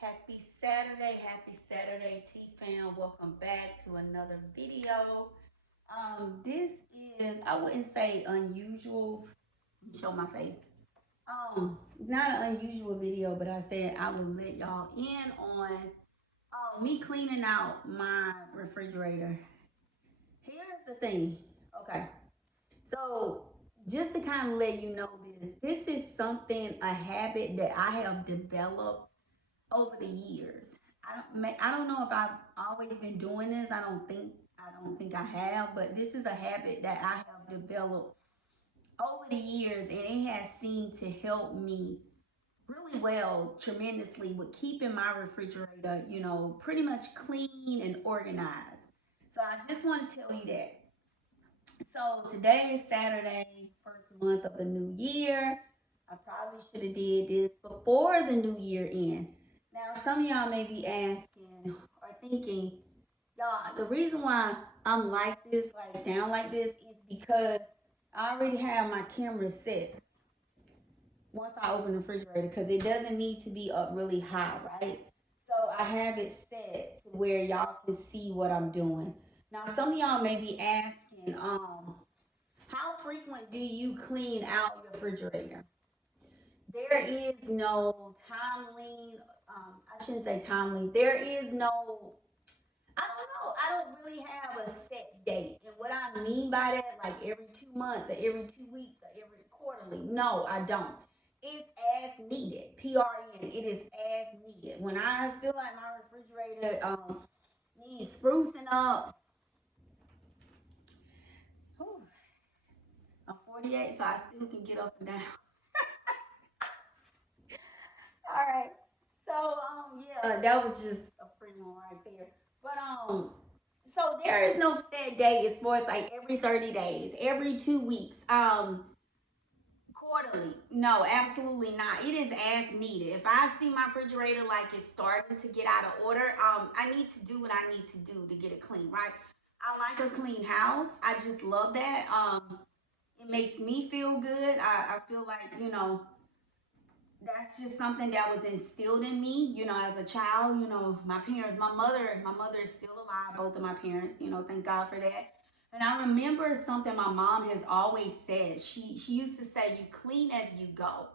Happy Saturday, T-Fam. Welcome back to another video. This is, I wouldn't say unusual, show my face. It's not an unusual video, but I said I would let y'all in on me cleaning out my refrigerator. Here's the thing. Okay. So just to kind of let you know this is something, a habit that I have developed over the years. I don't know if I've always been doing this. I don't think I have, but this is a habit that I have developed over the years, and it has seemed to help me really well, tremendously, with keeping my refrigerator, pretty much clean and organized. So I just want to tell you that. So today is Saturday, first month of the new year. I probably should have did this before the new year end. Now, some of y'all may be asking or thinking, y'all, the reason why I'm like this, like down like this, is because I already have my camera set once I open the refrigerator because it doesn't need to be up really high, right? So I have it set to where y'all can see what I'm doing. Now, some of y'all may be asking, how frequent do you clean out your refrigerator? There is no timely, I shouldn't say timely, there is no, I don't know, I don't really have a set date. And what I mean by that, like every 2 months or every 2 weeks or every quarterly, no, I don't. It's as needed, PRN, it is as needed. When I feel like my refrigerator needs sprucing up, whew, I'm 48, so I still can get up and down. All right. So yeah, that was just a free one right there. But so there is no set date as far as like every 30 days, every 2 weeks, quarterly. No, absolutely not. It is as needed. If I see my refrigerator like it's starting to get out of order, I need to do what I need to do to get it clean, right? I like a clean house. I just love that. It makes me feel good. I feel like, that's just something that was instilled in me, as a child. My parents, my mother is still alive, both of my parents, thank God for that. And I remember something my mom has always said. She used to say, you clean as you go.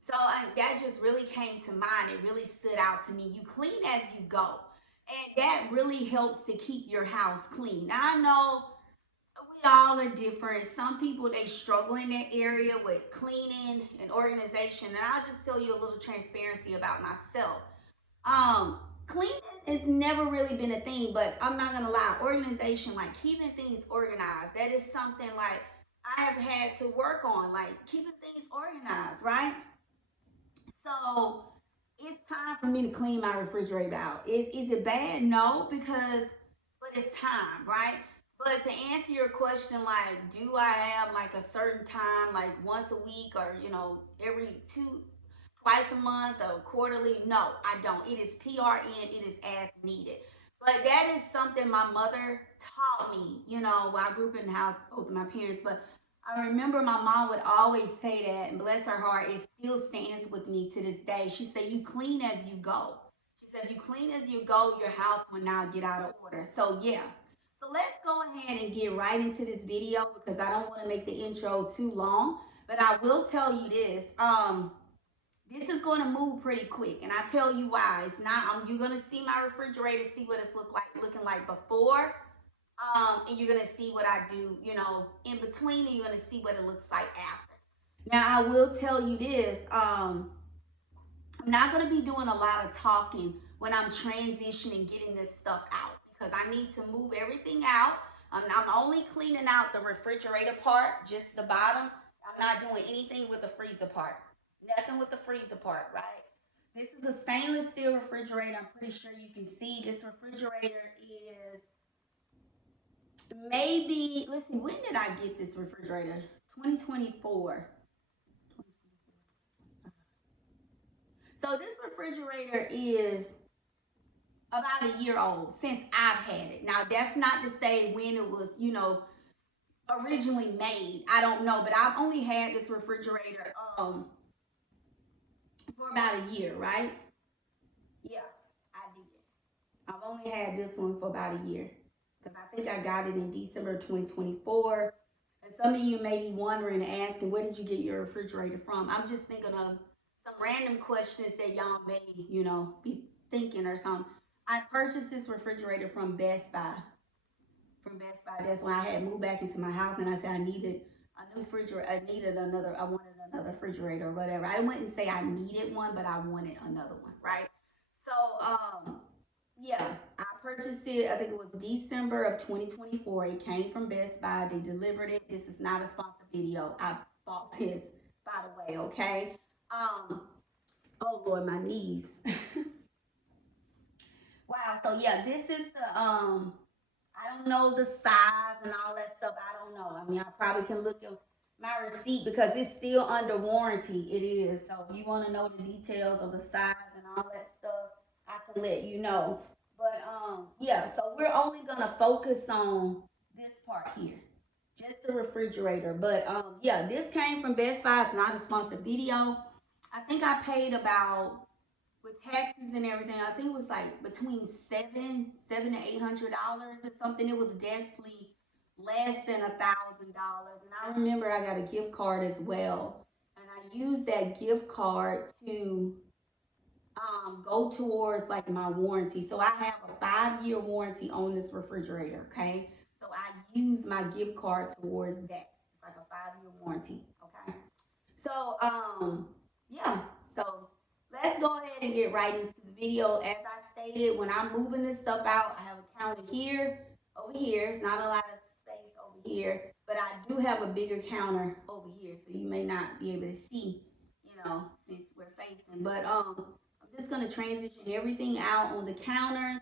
So that just really came to mind. It really stood out to me. You clean as you go. And that really helps to keep your house clean. Now, I know we all are different. Some people, they struggle in that area with cleaning and organization. And I'll just tell you a little transparency about myself. Cleaning has never really been a thing, but I'm not gonna lie, organization, like keeping things organized, that is something like I have had to work on, like keeping things organized, right? So it's time for me to clean my refrigerator out. Is it bad? No, because but it's time, right? But to answer your question, like, do I have like a certain time, like once a week or every twice a month or quarterly? No, I don't. It is PRN, it is as needed. But that is something my mother taught me, while I grew up in the house, both of my parents. But I remember my mom would always say that, and bless her heart, it still stands with me to this day. She said, you clean as you go. She said, if you clean as you go, your house will not get out of order. So, yeah. So, let's go ahead and get right into this video because I don't want to make the intro too long. But I will tell you this. This is going to move pretty quick, and I tell you why. It's not. You're going to see my refrigerator, see what it's looking like before, and you're gonna see what I do, in between, and you're gonna see what it looks like after. Now, I will tell you this: I'm not gonna be doing a lot of talking when I'm transitioning, getting this stuff out, because I need to move everything out. I'm only cleaning out the refrigerator part, just the bottom. I'm not doing anything with the freezer part. Nothing with the freezer part, right? This is a stainless steel refrigerator. I'm pretty sure you can see this refrigerator is maybe, let's see, when did I get this refrigerator? 2024. So this refrigerator is about a year old since I've had it. Now that's not to say when it was, originally made. I don't know, but I've only had this refrigerator for about a year, right? Yeah, I did. I've only had this one for about a year because I think I got it in December 2024. And some of you may be wondering and asking, where did you get your refrigerator from? I'm just thinking of some random questions that y'all may, be thinking or something. I purchased this refrigerator from Best Buy. From Best Buy, that's when I had moved back into my house, and I said I needed a new refrigerator. I wanted another refrigerator or whatever. I wouldn't say I needed one, but I wanted another one, right? So, yeah, I purchased it. I think it was December of 2024. It came from Best Buy. They delivered it. This is not a sponsored video. I bought this, by the way, okay? Um, oh Lord, my knees. Wow. So yeah, this is the I don't know the size and all that stuff. I don't know. I mean, I probably can look at my receipt because it's still under warranty. It is. So if you want to know the details of the size and all that stuff, I can let you know. But yeah, so we're only gonna focus on this part here. Just the refrigerator. But yeah, this came from Best Buy. It's not a sponsored video. I think I paid about with taxes and everything, I think it was like between seven to $800 or something. It was definitely less than $1,000. And I remember I got a gift card as well, and I used that gift card to go towards like my warranty. So I have a 5-year warranty on this refrigerator. Okay, so I use my gift card towards that. It's like a 5-year warranty. Okay, so yeah, so let's go ahead and get right into the video. As I stated, when I'm moving this stuff out, I have a counter here, over here. It's not a lot of space over here, but I do have a bigger counter over here, so you may not be able to see, since we're facing. But I'm just gonna transition everything out on the counters,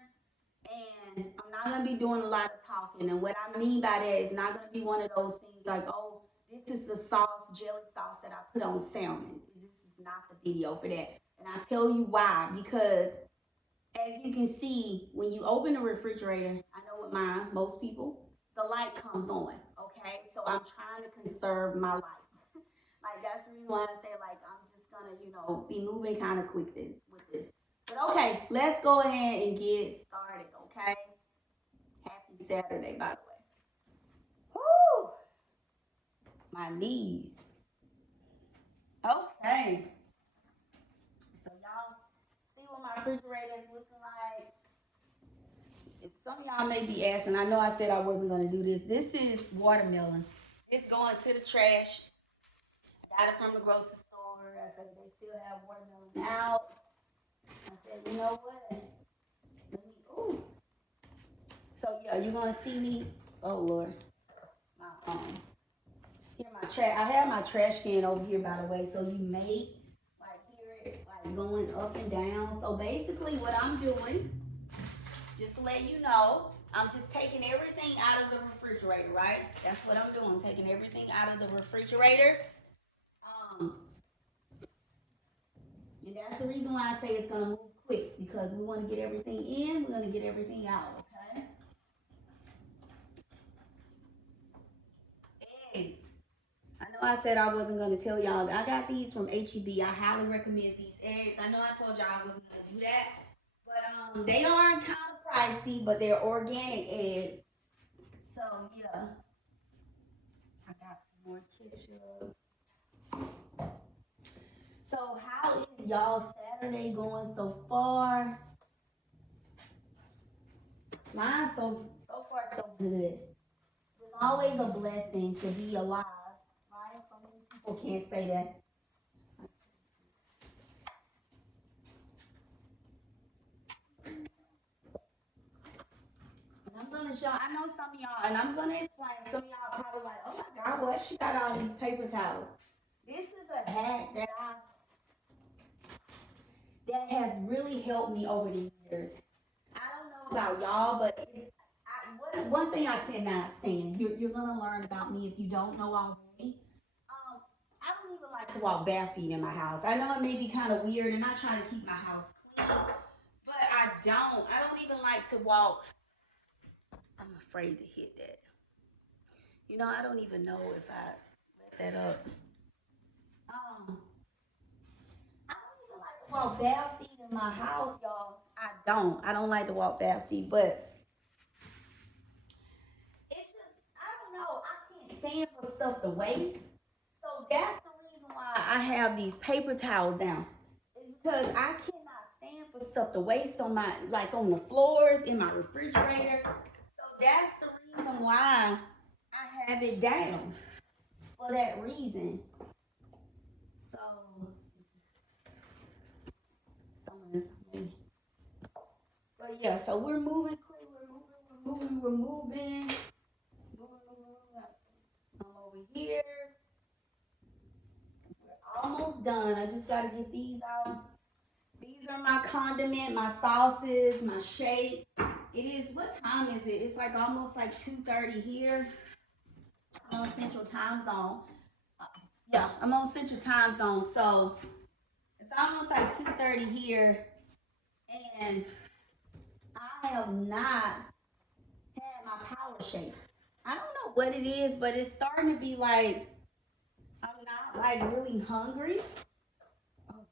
and I'm not gonna be doing a lot of talking. And what I mean by that is not gonna be one of those things like, oh, this is the sauce, jelly sauce that I put on salmon. This is not the video for that. And I tell you why. Because as you can see, when you open the refrigerator, I know with mine, most people, the light comes on. Okay, so I'm trying to conserve my light. Like that's the reason why I say like I'm just gonna, be moving kind of quickly with this. But okay, let's go ahead and get started. Okay. Happy Saturday, by the way. Woo! My knees. Okay. So y'all see what my refrigerator is looking like. If some of y'all may be asking, I know I said I wasn't gonna do this. This is watermelon. It's going to the trash. I got it from the grocery store. I said they still have watermelon out. I said, you know what? Let me. Ooh. So yeah, you're gonna see me. Oh Lord, my here my trash. I have my trash can over here, by the way, so you may like hear it like going up and down. So basically, what I'm doing, just to let you know, I'm just taking everything out of the refrigerator. Right? That's what I'm doing. I'm taking everything out of the refrigerator. Um, and that's the reason why I say it's gonna move quick because we want to get everything in. We're gonna get everything out. Okay. Eggs. I know I said I wasn't going to tell y'all. I got these from HEB. I highly recommend these eggs. I know I told y'all I wasn't going to do that. But they are kind of pricey, but they're organic eggs. So, yeah. I got some more ketchup. So, how is y'all Saturday going so far? Mine so far so good. It's always a blessing to be alive, right? So many people can't say that. And I'm gonna show. I know some of y'all, and I'm gonna explain. Some of y'all probably like, "Oh my God, what she got all these paper towels?" This is a hack that has really helped me over the years. I don't know about y'all, but one thing I cannot stand. You're gonna learn about me if you don't know already. Um, I don't even like to walk bare feet in my house. I know it may be kind of weird, and I try to keep my house clean, but I don't. I don't even like to walk. I'm afraid to hit that. I don't even know if I let that up. Um, I don't even like to walk bare feet in my house, y'all. I don't like to walk bare feet, but it's just, I don't know. I can't stand for stuff to waste. So that's the reason why I have these paper towels down. It's because I cannot stand for stuff to waste on my, like on the floors, in my refrigerator. So that's the reason why I have it down for that reason. So, someone is, but yeah, so we're moving quick, we're moving. I'm over here. We're almost done. I just gotta get these out. These are my condiment, my sauces, my shake. It is, what time is it? It's like almost like 2:30 here. I'm on Central Time Zone. Yeah, I'm on Central Time Zone. So it's almost like 2:30 here. And I have not had my power shake. I don't know what it is, but it's starting to be like I'm not like really hungry. Oh,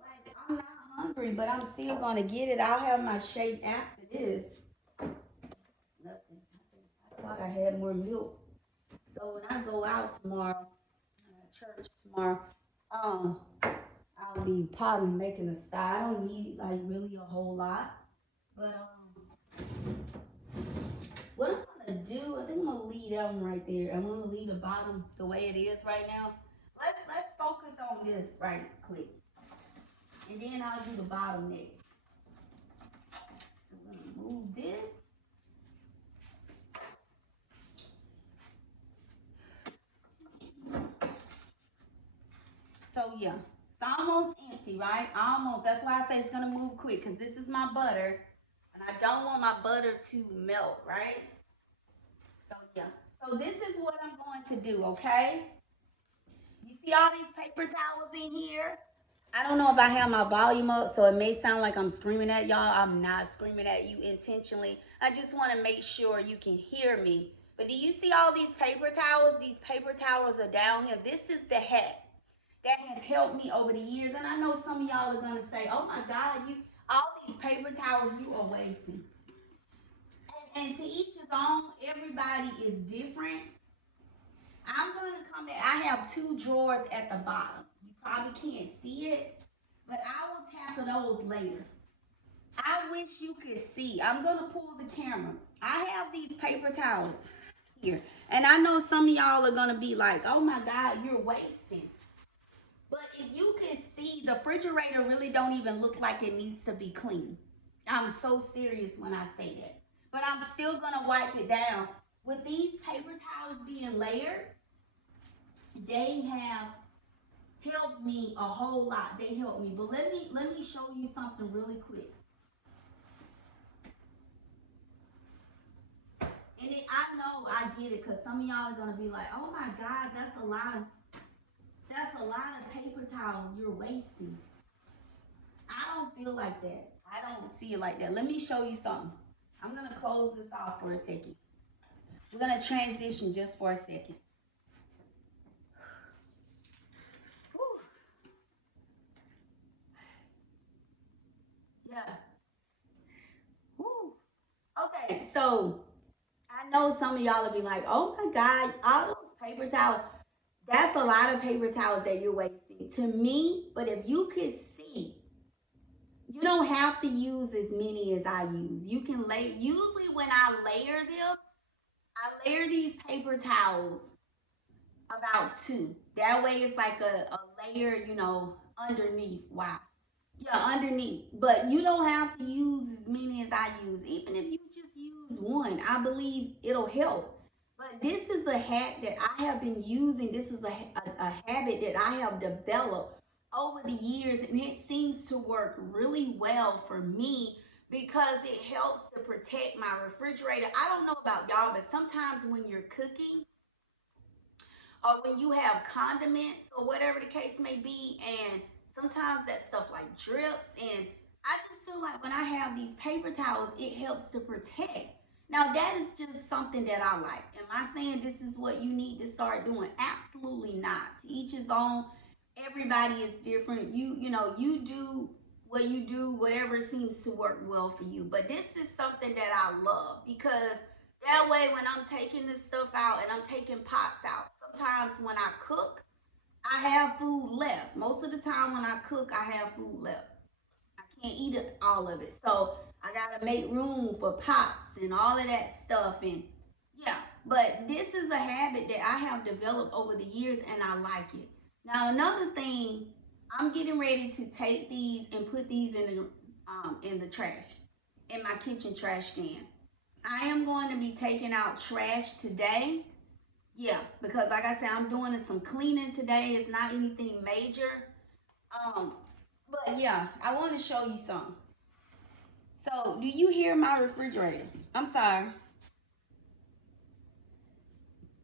like I'm not hungry, but I'm still gonna get it. I'll have my shake after this. Nothing. I thought I had more milk. So when I go out tomorrow, church tomorrow, um, I'll be probably making a style. I don't need like really a whole lot, but what I'm gonna do, I think I'm gonna leave that one right there. I'm gonna leave the bottom the way it is right now. Let's focus on this right quick, and then I'll do the bottom next. So I'm gonna move this. So yeah, it's almost empty, right? Almost. That's why I say it's gonna move quick, because this is my butter, and I don't want my butter to melt, right? So yeah. So this is what I'm going to do, okay? You see all these paper towels in here? I don't know if I have my volume up, so it may sound like I'm screaming at y'all. I'm not screaming at you intentionally. I just want to make sure you can hear me. But do you see all these paper towels? These paper towels are down here. This is the hat that has helped me over the years. And I know some of y'all are gonna say, "Oh my God, you all these paper towels you are wasting." And to each his own. Everybody is different. I'm gonna come back. I have two drawers at the bottom. You probably can't see it, but I will tackle those later. I wish you could see. I'm gonna pull the camera. I have these paper towels here, and I know some of y'all are gonna be like, "Oh my God, you're wasting." But if you could see, the refrigerator really don't even look like it needs to be clean. I'm so serious when I say that. But I'm still gonna wipe it down. With these paper towels being layered, they have helped me a whole lot. They helped me. But let me show you something really quick. And I know I get it, because some of y'all are gonna be like, "Oh my God, that's a lot of paper towels you're wasting." I don't feel like that. I don't see it like that. Let me show you something. I'm gonna close this off for a second. We're gonna transition just for a second. Whew. Yeah. Whew. Okay, so I know some of y'all will be like, "Oh my God, all those paper towels." That's a lot of paper towels that you're wasting to me. But if you could see, you don't have to use as many as I use. You can lay, usually when I layer them, I layer these paper towels about two. That way it's like a layer, underneath. Wow. Yeah, underneath. But you don't have to use as many as I use. Even if you just use one, I believe it'll help. But this is a hack that I have been using. This is a habit that I have developed over the years, and it seems to work really well for me because it helps to protect my refrigerator. I don't know about y'all, but sometimes when you're cooking, or when you have condiments or whatever the case may be, and sometimes that stuff like drips, and I just feel like when I have these paper towels, it helps to protect. Now that is just something that I like. Am I saying this is what you need to start doing? Absolutely not. To each his own. everybody is different. You know, you do what you do, whatever seems to work well for you. But this is something that I love because that way when I'm taking this stuff out and I'm taking pots out, sometimes when I cook, I have food left. Most of the time when I cook, I have food left. I can't eat it, all of it. So I gotta make room for pots and all of that stuff. And yeah, but this is a habit that I have developed over the years and I like it. Now another thing, I'm getting ready to take these and put these in the trash, in my kitchen trash can. I am going to be taking out trash today. Yeah, because like I said, I'm doing some cleaning today. It's not anything major. Um, but yeah, I want to show you something. So, do you hear my refrigerator? I'm sorry.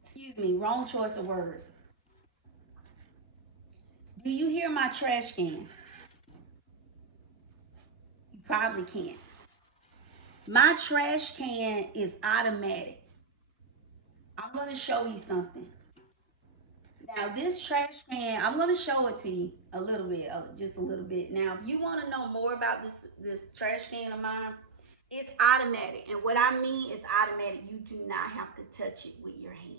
Excuse me, wrong choice of words. Do you hear my trash can? You probably can't. My trash can is automatic. I'm going to show you something. Now, this trash can, I'm going to show it to you a little bit, just a little bit. Now, if you want to know more about this trash can of mine, it's automatic. And what I mean is automatic. You do not have to touch it with your hands.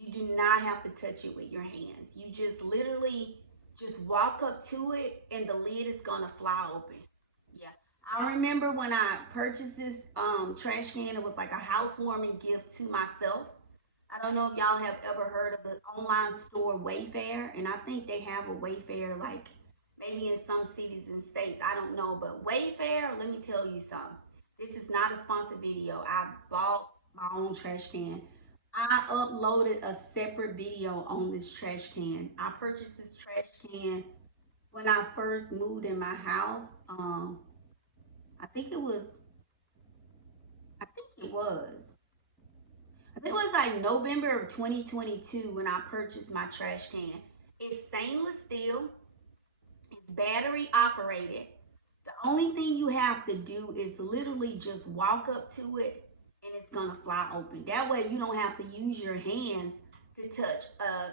You do not have to touch it with your hands. You just literally just walk up to it and the lid is gonna fly open. Yeah. I remember when I purchased this trash can, it was like a housewarming gift to myself. I don't know if y'all have ever heard of the online store Wayfair, and I think they have a Wayfair like maybe in some cities and states. I don't know, but Wayfair, let me tell you something. This is not a sponsored video. I bought my own trash can. I uploaded a separate video on this trash can. I purchased this trash can when I first moved in my house. I think it was, I think it was, I think it was like November of 2022 when I purchased my trash can. It's stainless steel. It's battery operated. The only thing you have to do is literally just walk up to it and it's gonna fly open. That way you don't have to use your hands to touch a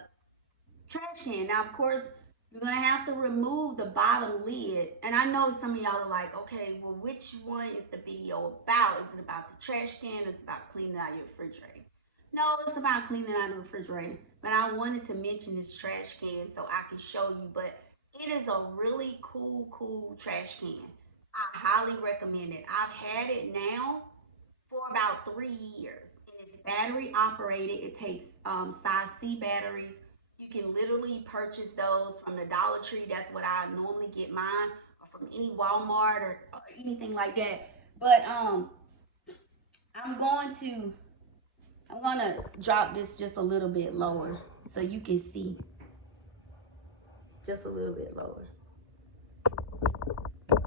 trash can. Now, of course, you're gonna have to remove the bottom lid. And I know some of y'all are like, okay, well, which one is the video about? Is it about the trash can? It's about cleaning out your refrigerator. No, it's about cleaning out the refrigerator. But I wanted to mention this trash can so I can show you. But it is a really cool trash can. I highly recommend it. I've had it now for about 3 years. And it's battery operated. It takes size C batteries. You can literally purchase those from the Dollar Tree. That's what I normally get mine, or from any Walmart or anything like that. But I'm going to I'm gonna drop this just a little bit lower so you can see, just a little bit lower.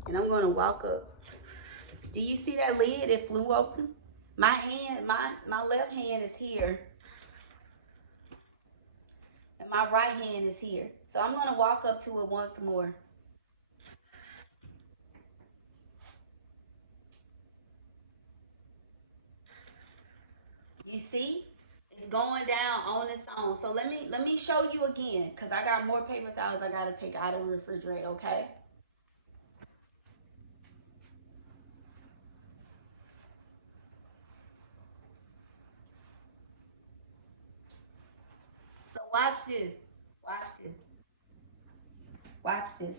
And I'm gonna walk up. Do you see that lid? It flew open. My hand, my left hand is here, and my right hand is here. So I'm gonna walk up to it once more. You see? It's going down on its own. So let me show you again, because I got more paper towels I gotta take out of the refrigerator, okay? So watch this. Watch this. Watch this.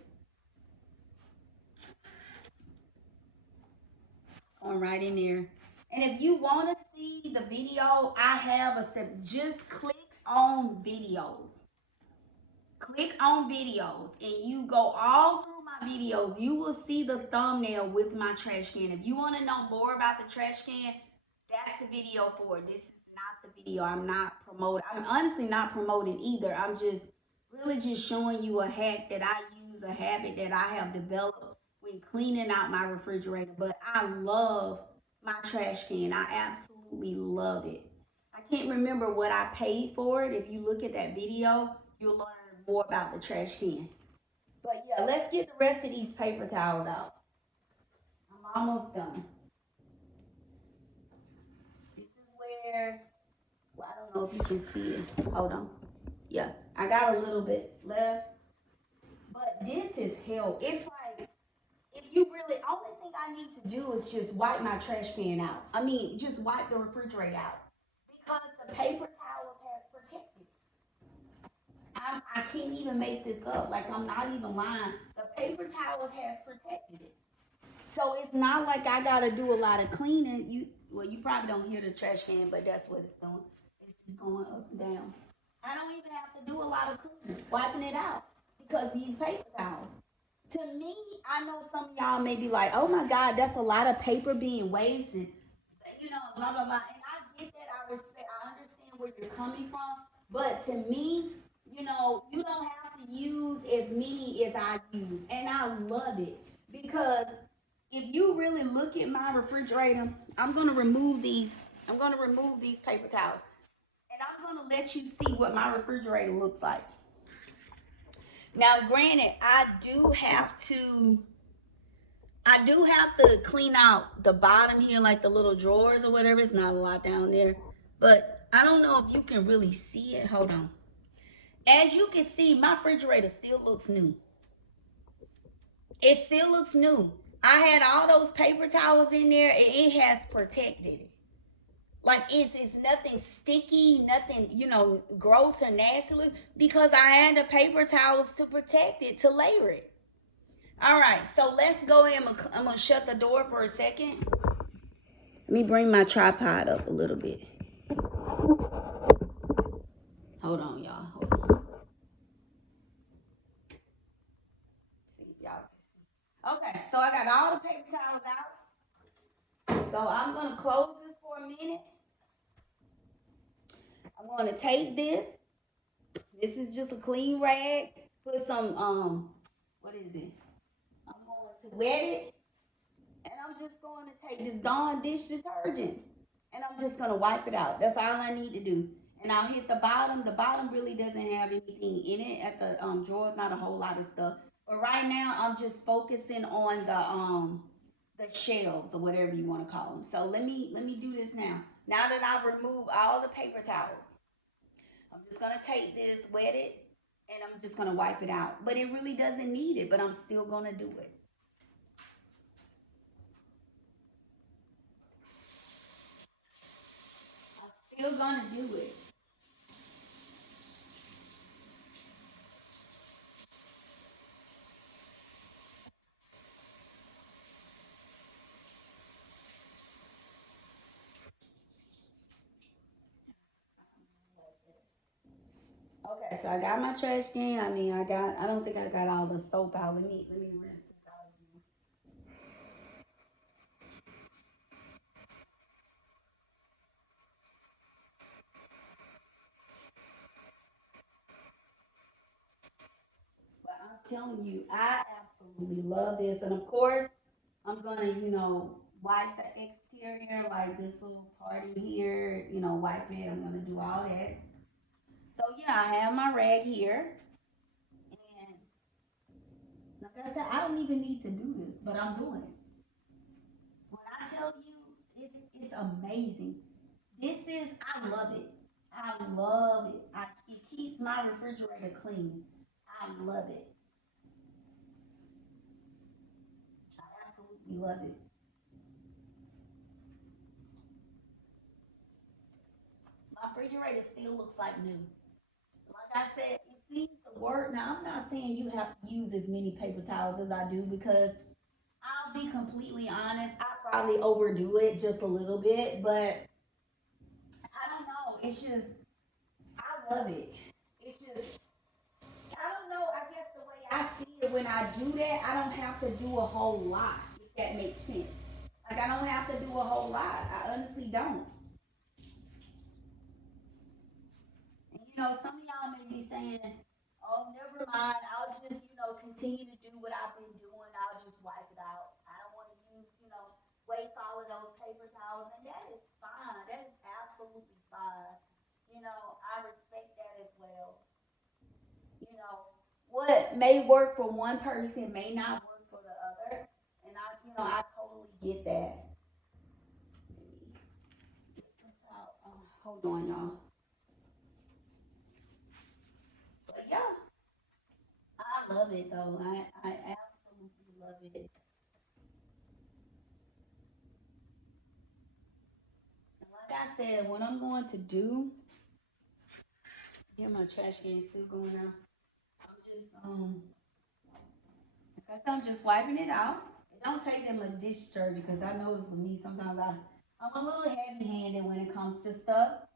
Going right in there. And if you want to see the video, I have a just click on videos. Click on videos and you go all through my videos. You will see the thumbnail with my trash can. If you want to know more about the trash can, that's the video for it. This is not the video. I'm not promoting. I'm honestly not promoting either. I'm just really just showing you a hack that I use, a habit that I have developed when cleaning out my refrigerator. But I love my trash can. I absolutely love it. I can't remember what I paid for it. If you look at that video, you'll learn more about the trash can. But yeah, let's get the rest of these paper towels out. I'm almost done. This is where, well, I don't know if you can see it. Hold on. Yeah, I got a little bit left. But this is hell. It's like if you really, only thing I need to do is just wipe my trash can out. I mean, just wipe the refrigerator out because the paper towels has protected. I can't even make this up. Like I'm not even lying. The paper towels has protected it. So it's not like I gotta do a lot of cleaning. You probably don't hear the trash can, but that's what it's doing. It's just going up and down. I don't even have to do a lot of cleaning, wiping it out because these paper towels. To me, I know some of y'all may be like, "Oh my God, that's a lot of paper being wasted," blah blah blah. And I get that. I respect. I understand where you're coming from. But to me, you don't have to use as many as I use, and I love it because if you really look at my refrigerator, I'm gonna remove these. I'm gonna remove these paper towels, and I'm gonna let you see what my refrigerator looks like. Now, granted, I do have to clean out the bottom here, like the little drawers or whatever. It's not a lot down there, but I don't know if you can really see it. Hold on. As you can see, my refrigerator still looks new. It still looks new. I had all those paper towels in there, and it has protected it. Like it's nothing sticky, nothing gross or nasty, because I had the paper towels to protect it, to layer it. All right, so let's go in. I'm gonna shut the door for a second. Let me bring my tripod up a little bit. Hold on, y'all. Hold on. See if y'all can see. Okay, so I got all the paper towels out. So I'm gonna close this for a minute. I'm gonna take this. This is just a clean rag. Put some what is it? I'm going to wet it, and I'm just going to take this Dawn dish detergent, and I'm just gonna wipe it out. That's all I need to do. And I'll hit the bottom. The bottom really doesn't have anything in it. At the drawers, not a whole lot of stuff. But right now, I'm just focusing on the shelves or whatever you want to call them. So let me do this now. Now that I've removed all the paper towels, I'm just gonna take this, wet it, and I'm just gonna wipe it out. But it really doesn't need it, but I'm still gonna do it. I'm still gonna do it. Okay, so I got my trash can. I mean, I don't think I got all the soap out. Let me rinse this out again. But I'm telling you, I absolutely love this. And of course, I'm gonna, wipe the exterior, like this little part in here, wipe it. I'm gonna do all that. So yeah, I have my rag here. And like I said, I don't even need to do this, but I'm doing it. When I tell you, it's amazing. I love it. I love it. It keeps my refrigerator clean. I love it. I absolutely love it. My refrigerator still looks like new. Like I said, it seems to work. Now, I'm not saying you have to use as many paper towels as I do because I'll be completely honest, I probably overdo it just a little bit, but I don't know. It's just, I love it. It's just, I don't know. I guess the way I see it when I do that, I don't have to do a whole lot, if that makes sense. Like, I don't have to do a whole lot. I honestly don't. And some of y'all may be saying, oh, never mind. I'll just, continue to do what I've been doing. I'll just wipe it out. I don't want to use, waste all of those paper towels. And that is fine. That is absolutely fine. I respect that as well. You know, what may work for one person may not work for the other. And I totally get that. Get this out. Hold on, y'all. I love it though. I absolutely love it. And like I said, what I'm going to do, yeah, my trash can is still going out. I'm just because I'm just wiping it out. It don't take that much dish detergent because I know it's for me. Sometimes I'm a little heavy handed when it comes to stuff.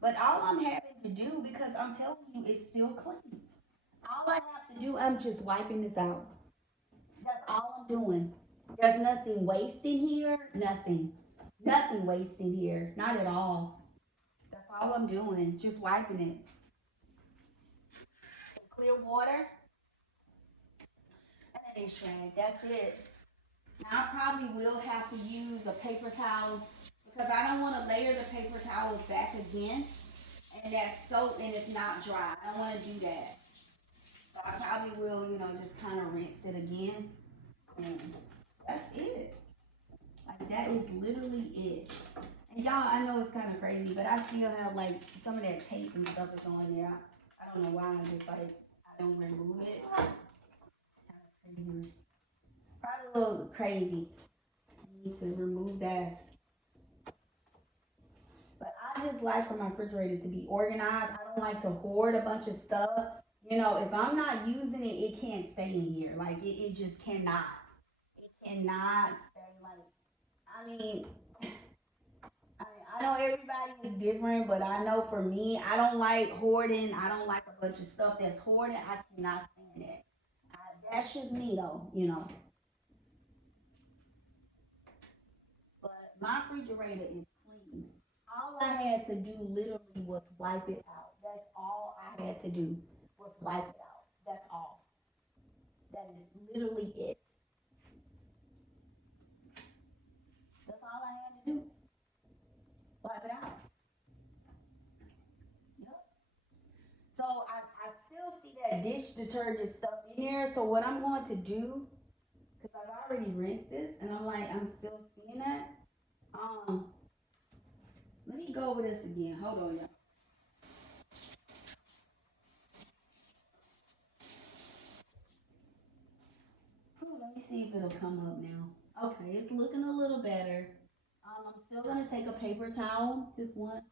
But all I'm having to do, because I'm telling you, it's still clean. All I have to do, I'm just wiping this out. That's all I'm doing. There's nothing wasting here. Nothing. Nothing wasting here. Not at all. That's all I'm doing. Just wiping it. Some clear water and a dish rag. That's it. Now I probably will have to use a paper towel because I don't want to layer the paper towels back again and that's soap and it's not dry. I don't want to do that. So I probably will, just kind of rinse it again. And that's it. Like that is literally it. And y'all, I know it's kind of crazy, but I still have like some of that tape and stuff is on there. I don't know why. I'm just like I don't remove it. Kind of crazy. Probably a little crazy. I need to remove that. But I just like for my refrigerator to be organized. I don't like to hoard a bunch of stuff. If I'm not using it, it can't stay in here. Like it just cannot. It cannot stay like I mean I know everybody is different, but I know for me, I don't like hoarding. I don't like a bunch of stuff that's hoarded. I cannot stand that. That's just me though. But my refrigerator is clean. All I had to do literally was wipe it out. That's all I had to do was wipe it out. That's all. That is literally it. That's all I had to do. Wipe it out. Yep. So I still see that dish detergent stuff in there. So what I'm going to do, because I've already rinsed this, and I'm still seeing that. Um, Let me go over this again. Hold on, y'all. Let me see if it'll come up now. Okay, it's looking a little better. I'm still gonna take a paper towel, just one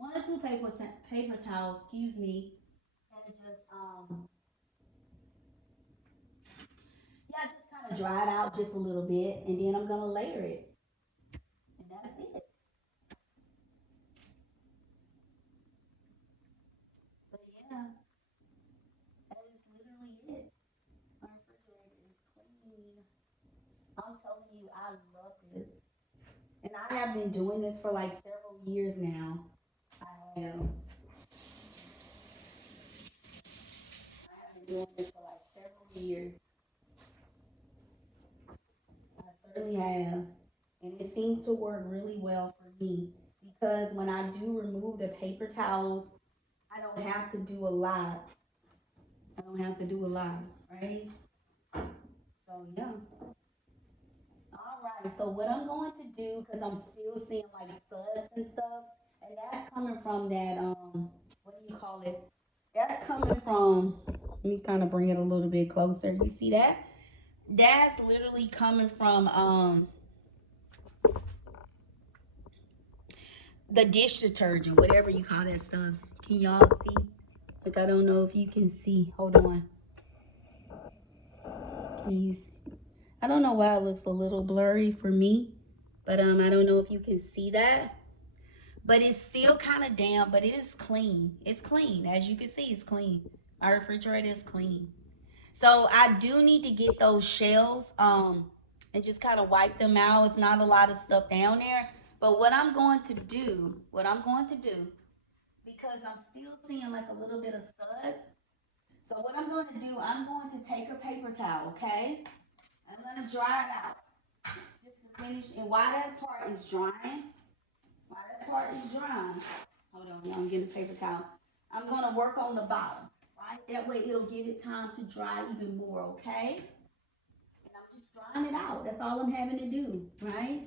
or two paper towels, excuse me, and just yeah, just kind of dry it out just a little bit, and then I'm gonna layer it, and that's it. But yeah, that is literally it. My refrigerator is clean. I'm telling you, I love this, and I have been doing this for like several years now. I have. I've been doing this for like several years. I certainly have. And it seems to work really well for me because when I do remove the paper towels, I don't have to do a lot. I don't have to do a lot, right? So, yeah. All right. So, what I'm going to do, because I'm still seeing like suds and stuff, and that's coming from that, what do you call it? That's coming from, let me kind of bring it a little bit closer. You see that? That's literally coming from the dish detergent, whatever you call that stuff. Can y'all see? Like I don't know if you can see. Hold on. Can you see? I don't know why it looks a little blurry for me, but I don't know if you can see that. But it's still kind of damp, but it is clean. It's clean. As you can see, it's clean. Our refrigerator is clean. So I do need to get those shelves and just kind of wipe them out. It's not a lot of stuff down there. But what I'm going to do, because I'm still seeing like a little bit of suds. So what I'm going to do, I'm going to take a paper towel, okay? I'm going to dry it out just to finish. And while that part is drying, hold on, y'all, I'm getting a paper towel. I'm going to work on the bottom, right? That way it'll give it time to dry even more, okay? And I'm just drying it out. That's all I'm having to do, right?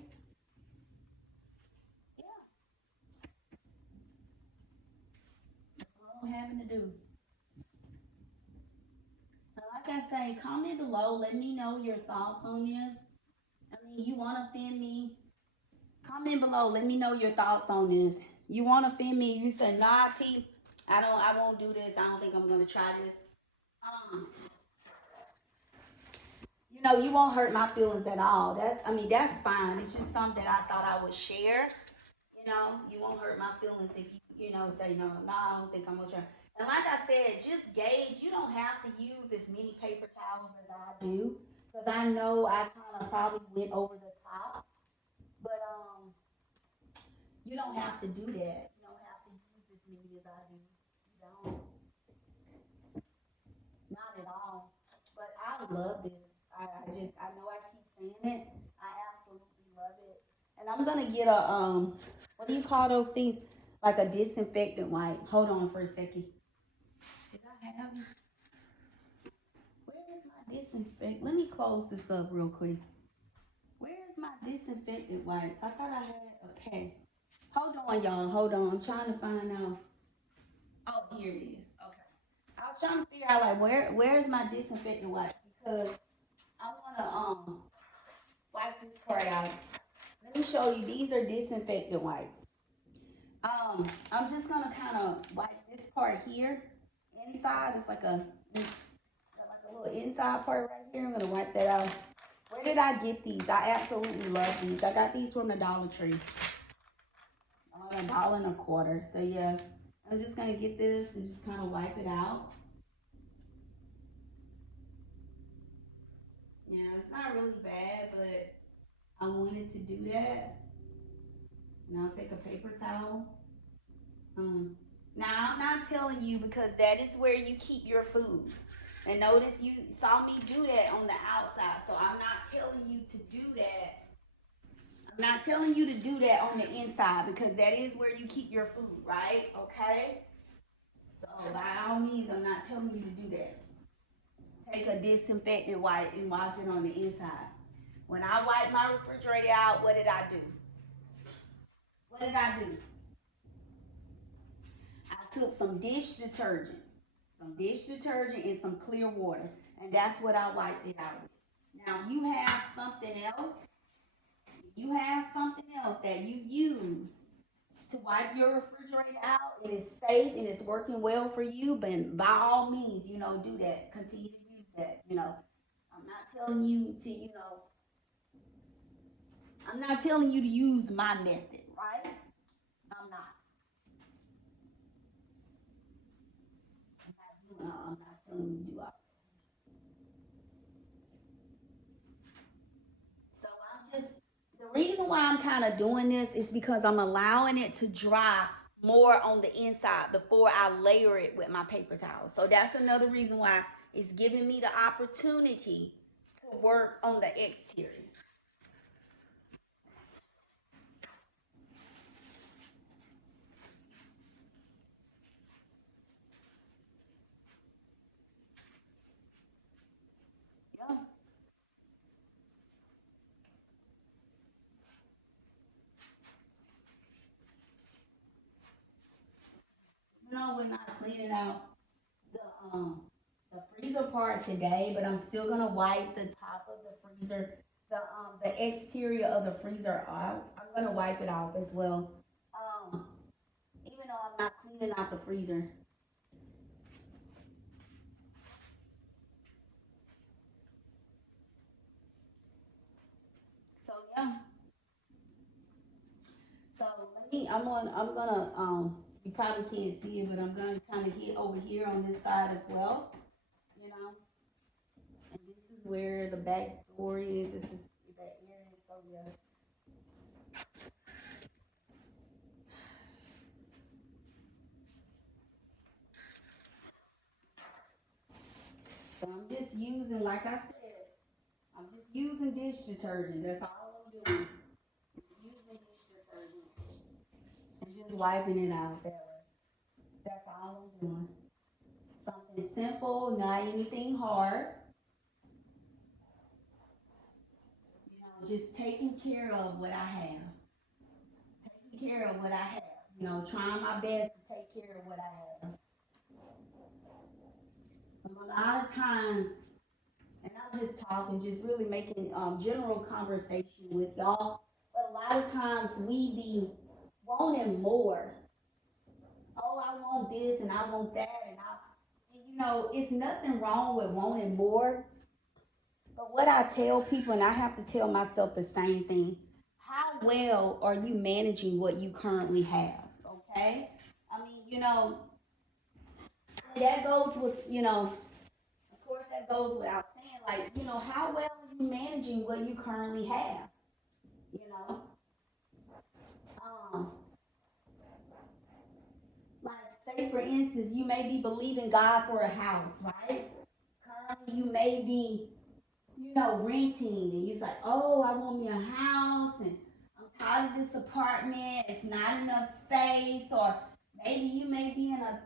Yeah, that's all I'm having to do. like I say, comment below. Let me know your thoughts on this. I mean, you want to offend me? Comment below. Let me know your thoughts on this. You want to offend me? You say, nah, T, I won't do this. I don't think I'm going to try this. Um, you won't hurt my feelings at all. That's fine. It's just something that I thought I would share. You won't hurt my feelings if you say no, I don't think I'm gonna try. And like I said, just gauge. You don't have to use as many paper towels as I do, because I know I kind of probably went over the top. But you don't have to do that. You don't have to use as many as I do. You don't, not at all. But I love this. I know I keep saying it. I absolutely love it. And I'm gonna get a what do you call those things? Like a disinfectant wipe. Hold on for a second. Did I have it? Where is my disinfectant? Let me close this up real quick. Where is my disinfectant wipes? I thought I had a pack. Hold on, y'all. Hold on. I'm trying to find out. Oh, here it is. Okay. I was trying to figure out like where's my disinfectant wipes, because I wanna wipe this part out. Let me show you. These are disinfectant wipes. I'm just gonna kind of wipe this part here inside. It's like a little inside part right here. I'm gonna wipe that out. Where did I get these? I absolutely love these. I got these from the Dollar Tree. $1.25. So yeah, I'm just gonna get this and just kind of wipe it out. Yeah, it's not really bad, but I wanted to do that. Now take a paper towel. Um, Now I'm not telling you, because that is where you keep your food. And notice you saw me do that on the outside. So I'm not telling you to do that. I'm not telling you to do that on the inside, because that is where you keep your food, right? Okay? So by all means, I'm not telling you to do that. Take a disinfectant wipe and wipe it on the inside. When I wiped my refrigerator out, what did I do? What did I do? I took some dish detergent and some clear water, and that's what I wiped it out with. Now you have something else that you use to wipe your refrigerator out, and it's safe and it's working well for you, but by all means, do that. Continue to use that. I'm not telling you to, I'm not telling you to use my method, right? I'm not. I'm not telling you to do it. So the reason why I'm kind of doing this is because I'm allowing it to dry more on the inside before I layer it with my paper towel. So that's another reason why it's giving me the opportunity to work on the exterior. Yeah. We're not cleaning out the um the freezer part today, but I'm still gonna wipe the top of the freezer, the exterior of the freezer off. I'm gonna wipe it off as well. Um, Even though I'm not cleaning out the freezer. So yeah. So I'm gonna you probably can't see it, but I'm gonna kind of get over here on this side as well. You know, and this is where the back door is. This is that area. So yeah. So I'm just using, like I said, I'm just using dish detergent. That's all I'm doing. Using dish detergent and just wiping it out that way. That's all I'm doing. Something simple, not anything hard. Just taking care of what I have. Taking care of what I have. Trying my best to take care of what I have. A lot of times And I'm just talking, just really making general conversation with y'all. But a lot of times we be wanting more. Oh, I want this and I want that, it's nothing wrong with wanting more. But what I tell people, and I have to tell myself the same thing: how well are you managing what you currently have? Okay, I mean, that goes with, of course, that goes without saying. Like, how well are you managing what you currently have? You know, um, like, say for instance, you may be believing God for a house, right? Currently, you may be, renting, and you're like, oh, I want me a house, and I'm tired of this apartment. It's not enough space, or maybe you may be in a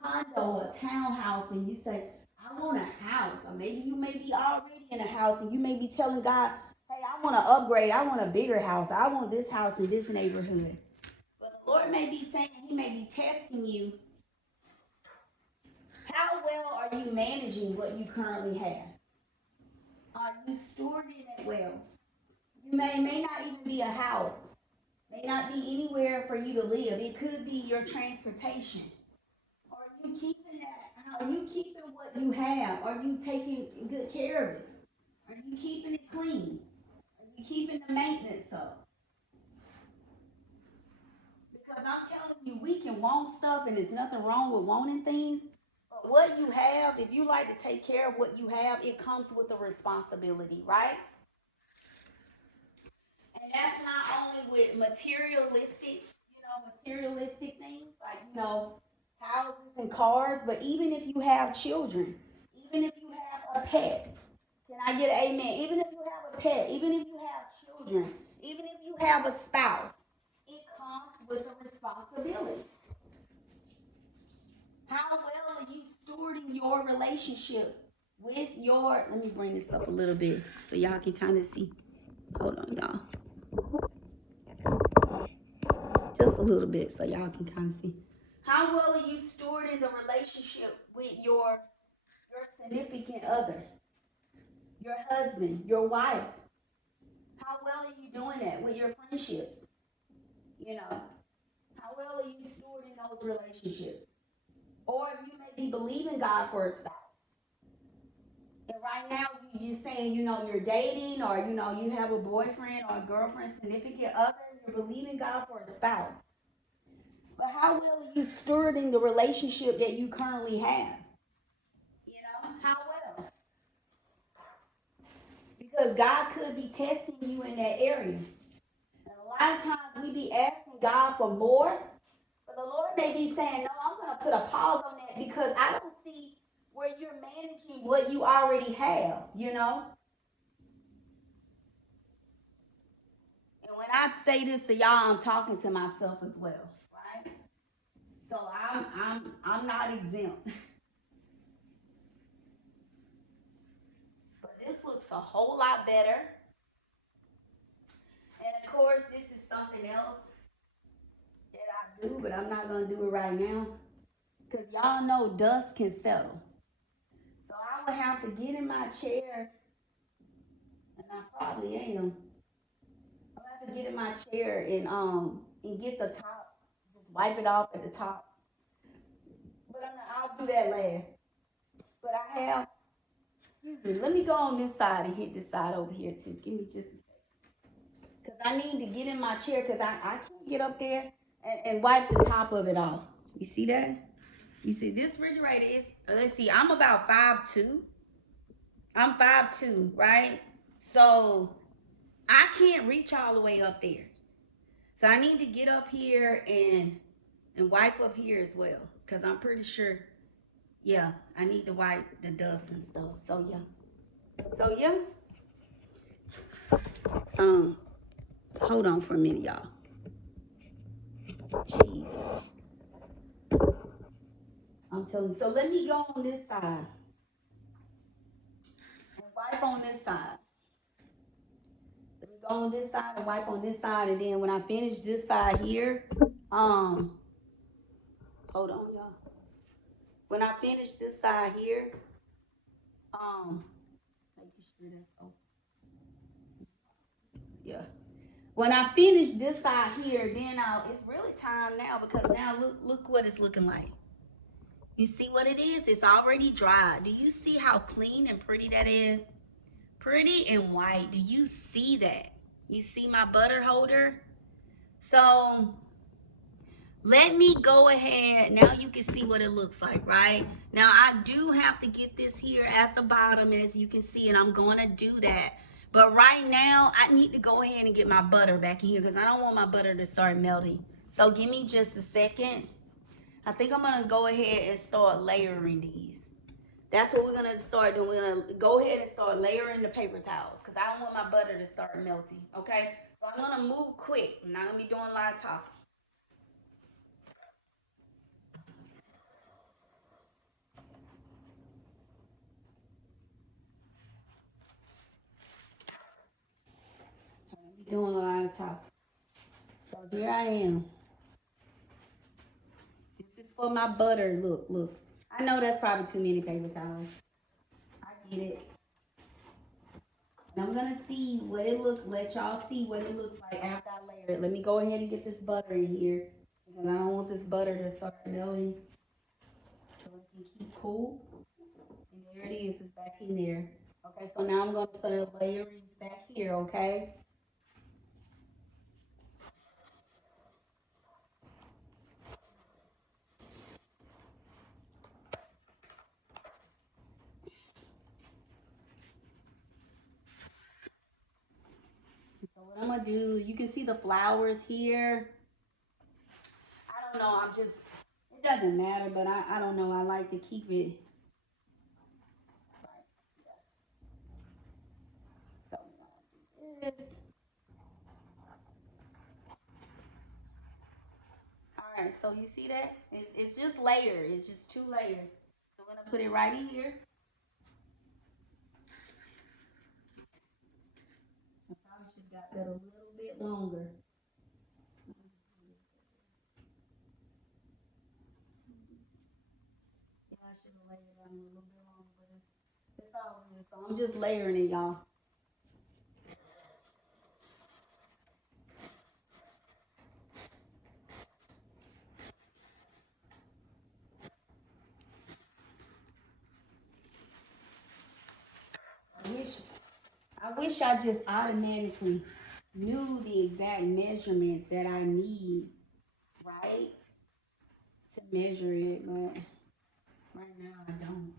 condo or a townhouse, and you say, I want a house, or maybe you may be already in a house, and you may be telling God, hey, I want to upgrade. I want a bigger house. I want this house in this neighborhood. But the Lord may be saying, He may be testing you. How well are you managing what you currently have? Are you stewarding it well? You may not even be a house, may not be anywhere for you to live. It could be your transportation. Are you keeping that? Are you keeping what you have? Are you taking good care of it? Are you keeping it clean? Are you keeping the maintenance up? Because I'm telling you, we can want stuff, and there's nothing wrong with wanting things. But what you have, if you like to take care of what you have, it comes with a responsibility, right? And that's not only with materialistic things like, houses and cars, but even if you have children, even if you have a pet, can I get an amen? Even if you have a pet, even if you have children, even if you have a spouse, it comes with a responsibility. How well are you stewarding your relationship with let me bring this up a little bit so y'all can kind of see. Hold on, y'all. Just a little bit so y'all can kind of see. How well are you stewarding the relationship with your significant other, your husband, your wife? How well are you doing that with your friendships? You know, how well are you stewarding those relationships? Or if you may be believing God for a spouse, and right now you're saying, you're dating, or you have a boyfriend or a girlfriend, significant other, you're believing God for a spouse. But how well are you stewarding the relationship that you currently have? How well? Because God could be testing you in that area. And a lot of times we be asking God for more, but the Lord may be saying, no, I'm going to put a pause on that because I don't see where you're managing what you already have. And when I say this to y'all, I'm talking to myself as well, right? So I'm not exempt. But this looks a whole lot better. And of course, this is something else that I do, but I'm not going to do it right now. Because y'all know dust can settle. So I would have to get in my chair, and I probably am. I would have to get in my chair and get the top, just wipe it off at the top. But I'll do that last. But I have, excuse me, let me go on this side and hit this side over here too. Give me just a second. Because I need to get in my chair because I can't get up there and wipe the top of it off. You see that? You see, this refrigerator is, let's see, I'm about 5'2". I'm 5'2", right? So I can't reach all the way up there. So I need to get up here and wipe up here as well. Because I'm pretty sure, yeah, I need to wipe the dust and stuff. So yeah. Hold on for a minute, y'all. Jeez. I'm telling you. So let me go on this side and wipe on this side. Let me go on this side and wipe on this side, and then when I finish this side here, hold on, y'all. When I finish this side here, um, sure that's open. Yeah. When I finish this side here, then it's really time now because now look what it's looking like. You see what it is? It's already dry. Do you see how clean and pretty that is? Pretty and white. Do you see that? You see my butter holder? So let me go ahead. Now you can see what it looks like, right? Now I do have to get this here at the bottom, as you can see, and I'm going to do that. But right now, I need to go ahead and get my butter back in here because I don't want my butter to start melting. So give me just a second. I think I'm going to go ahead and start layering these. That's what we're going to start doing. We're going to go ahead and start layering the paper towels because I don't want my butter to start melting, okay? So I'm going to move quick. I'm not going to be doing a lot of talking. Doing a lot of talking. So here I am. This is for my butter. Look, look. I know that's probably too many paper towels. I get it. And I'm gonna see what it looks. Let y'all see what it looks like after I layer it. Let me go ahead and get this butter in here because I don't want this butter to start melting. So it can keep cool. And there it is. It's back in there. Okay. So now I'm gonna start layering back here. Okay. So what I'm gonna do? You can see the flowers here. I don't know. I'm just, it doesn't matter, but I don't know. I like to keep it. So this. All right. So you see that? It's just layer. It's just two layers. So we're gonna put it right in here. I probably should have got that a little bit longer. Yeah, I should have layered it on a little bit longer, but it's all good. So I'm just layering it, y'all. I wish I wish I just automatically knew the exact measurements that I need, right? To measure it, but right now I don't.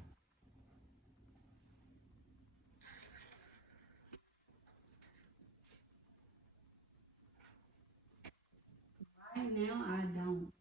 Right now I don't.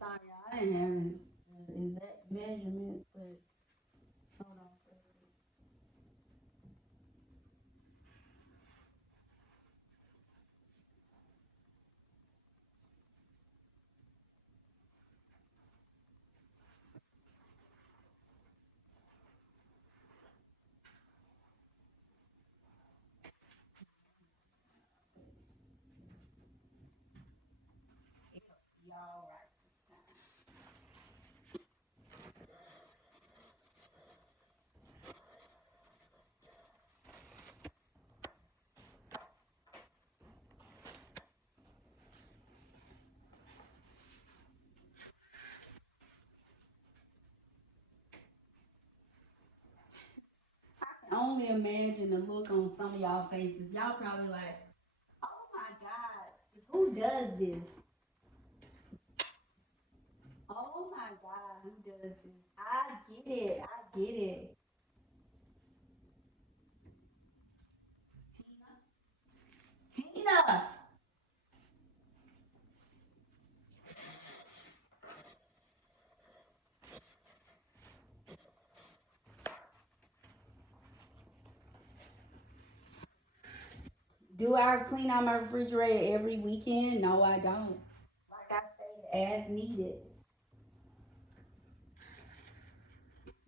Sorry, I didn't have the exact measurements, but hold on for a second. Y'all right this time. I can only imagine the look on some of y'all faces. Y'all probably like, oh my God, who does this? Oh my God, who does this? I get it. I get it. Tina. Tina. Do I clean out my refrigerator every weekend? No, I don't. Like I said, as needed.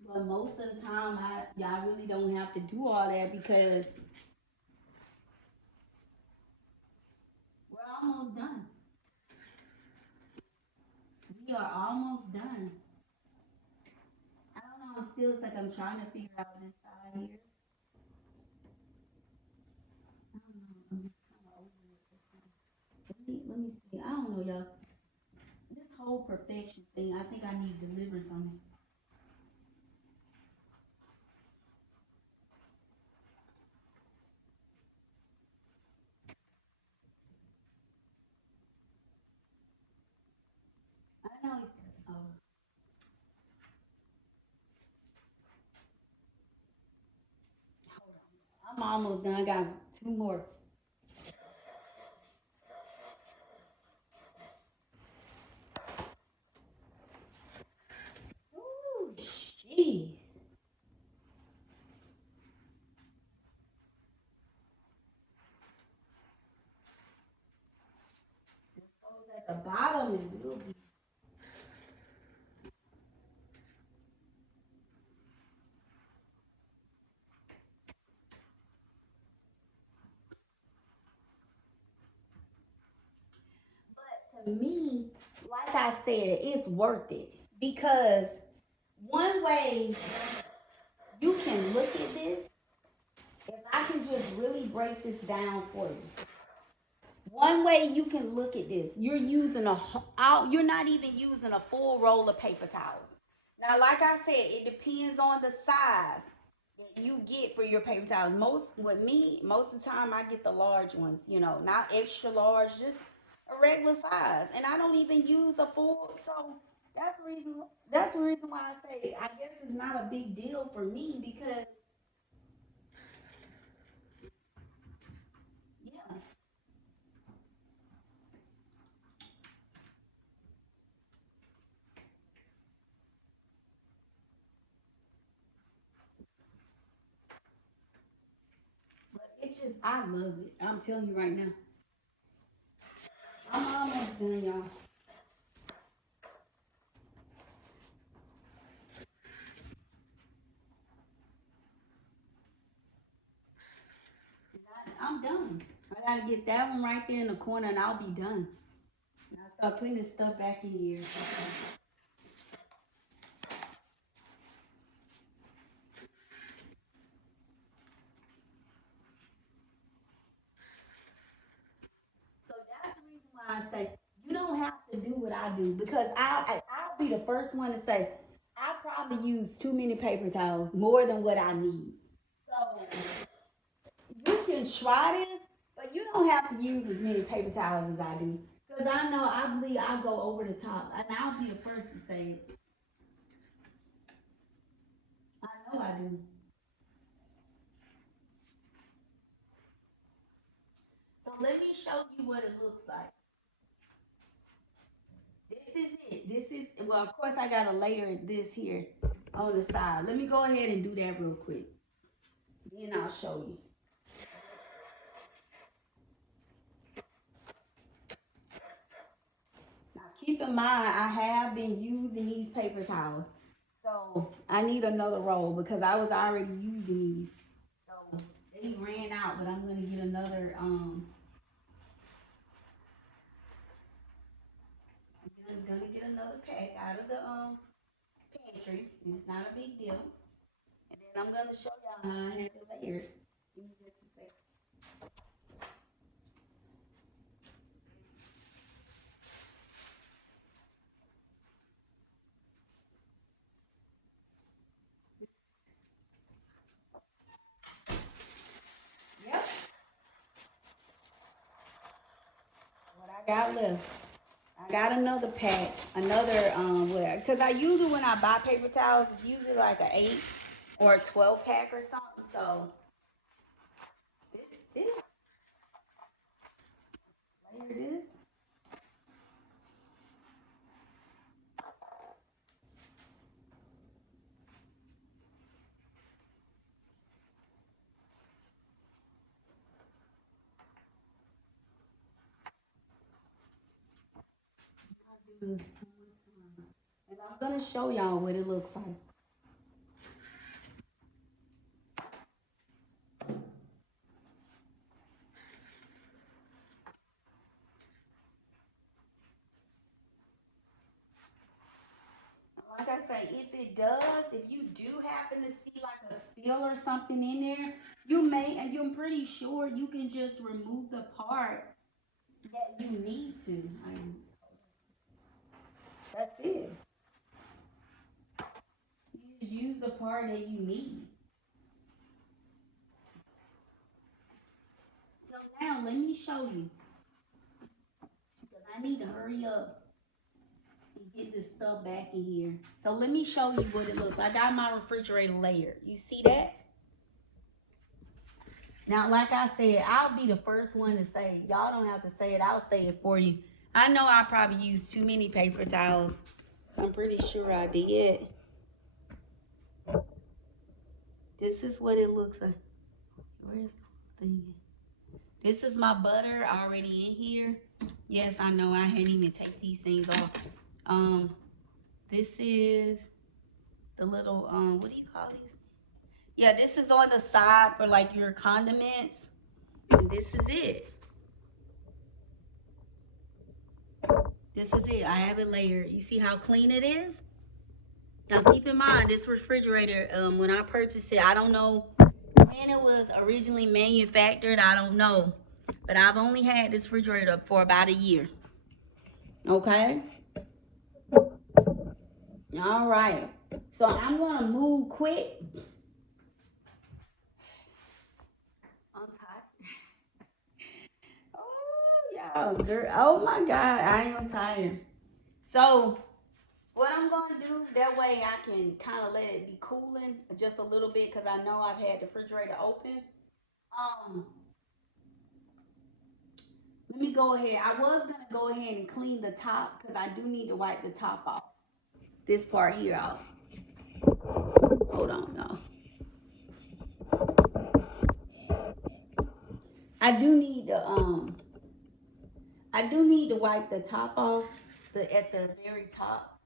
But most of the time, y'all really don't have to do all that because we're almost done. We are almost done. I don't know. I'm still like I'm trying to figure out this side here. I don't know. I'm just kind of over it. Let me see. I don't know, y'all. This whole perfection thing. I think I need deliverance on it. I know it's. Oh, I'm almost done. I got two more. Ooh, jeez. This goes at the bottom and will be. To me, like I said, it's worth it because one way you can look at this, if I can just really break this down for you. One way you can look at this, you're using you're not even using a full roll of paper towels. Now, like I said, it depends on the size that you get for your paper towels. Most with me, most of the time I get the large ones, not extra large, just a regular size. And I don't even use a full, so that's the reason why I say I guess it's not a big deal for me because yeah, but it's just I love it. I'm telling you right now. I'm almost done, y'all. I'm done. I gotta get that one right there in the corner and I'll be done. And I start putting this stuff back in here. So that's the reason why I say you don't have to do what I do because I'll be the first one to say I probably use too many paper towels more than what I need. So you can try this, but you don't have to use as many paper towels as I do. Because I know I believe I go over the top, and I'll be the first to say it. I know I do. So let me show you what it looks like. This is it. This is well, of course I gotta layer this here on the side. Let me go ahead and do that real quick. Then I'll show you. Now keep in mind I have been using these paper towels. So I need another roll because I was already using these. So they ran out, but I'm gonna get another I'm gonna get another pack out of the pantry. It's not a big deal. And then I'm gonna show y'all how I have it layered. Give me just a second. Yep. What I got left. I got another pack, another where because I usually when I buy paper towels, it's usually like an 8 or 12 pack or something. So this layer this. use one time. And I'm gonna show y'all what it looks like. Like I say, if it does, if you do happen to see like a spill or something in there, you may, and you're pretty sure you can just remove the part that you need to. That's it. You just use the part that you need. So now let me show you, because I need to hurry up and get this stuff back in here. So let me show you what it looks. I got my refrigerator layer. You see that? Now, like I said, I'll be the first one to say it. Y'all don't have to say it. I'll say it for you. I know I probably used too many paper towels. I'm pretty sure I did. This is what it looks like. Where's the thing? This is my butter already in here. Yes, I know I hadn't even take these things off. This is the little what do you call these? Yeah, this is on the side for like your condiments. And this is it. This is it. I have it layered. You see how clean it is? Now keep in mind, this refrigerator, when I purchased it, I don't know when it was originally manufactured. I don't know. But I've only had this refrigerator for about a year. Okay? All right. So I'm going to move quick. I'm tired. Oh, y'all, girl. Oh, my God. I am tired. So what I'm going to do, that way I can kind of let it be cooling just a little bit because I know I've had the refrigerator open. Um, Let me go ahead. I was going to go ahead and clean the top because I do need to wipe the top off. This part here off. Hold on, y'all. I do need to wipe the top off at the very top.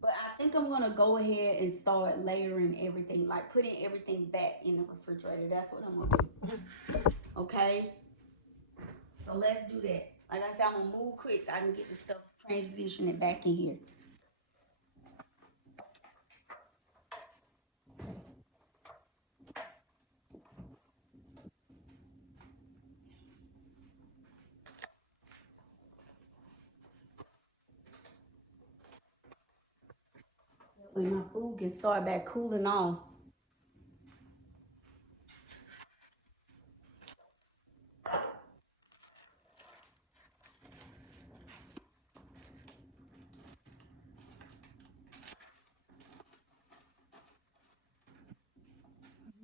But I think I'm gonna go ahead and start layering everything, like putting everything back in the refrigerator. That's what I'm gonna do. Okay? So let's do that. Like I said, I'm gonna move quick so I can get the stuff transitioning back in here. When my food can start back cooling off.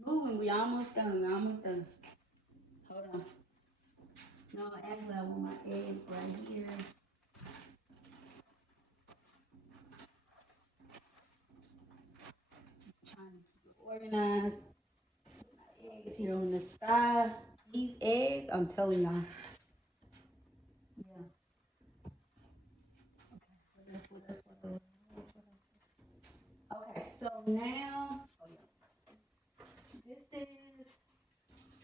Moving, we almost done. We almost done. Hold on. No, actually, I want my eggs right here. Trying to keep it organized. My eggs here on the side. These eggs, I'm telling y'all. Yeah. Okay. So okay. So now, oh yeah. This is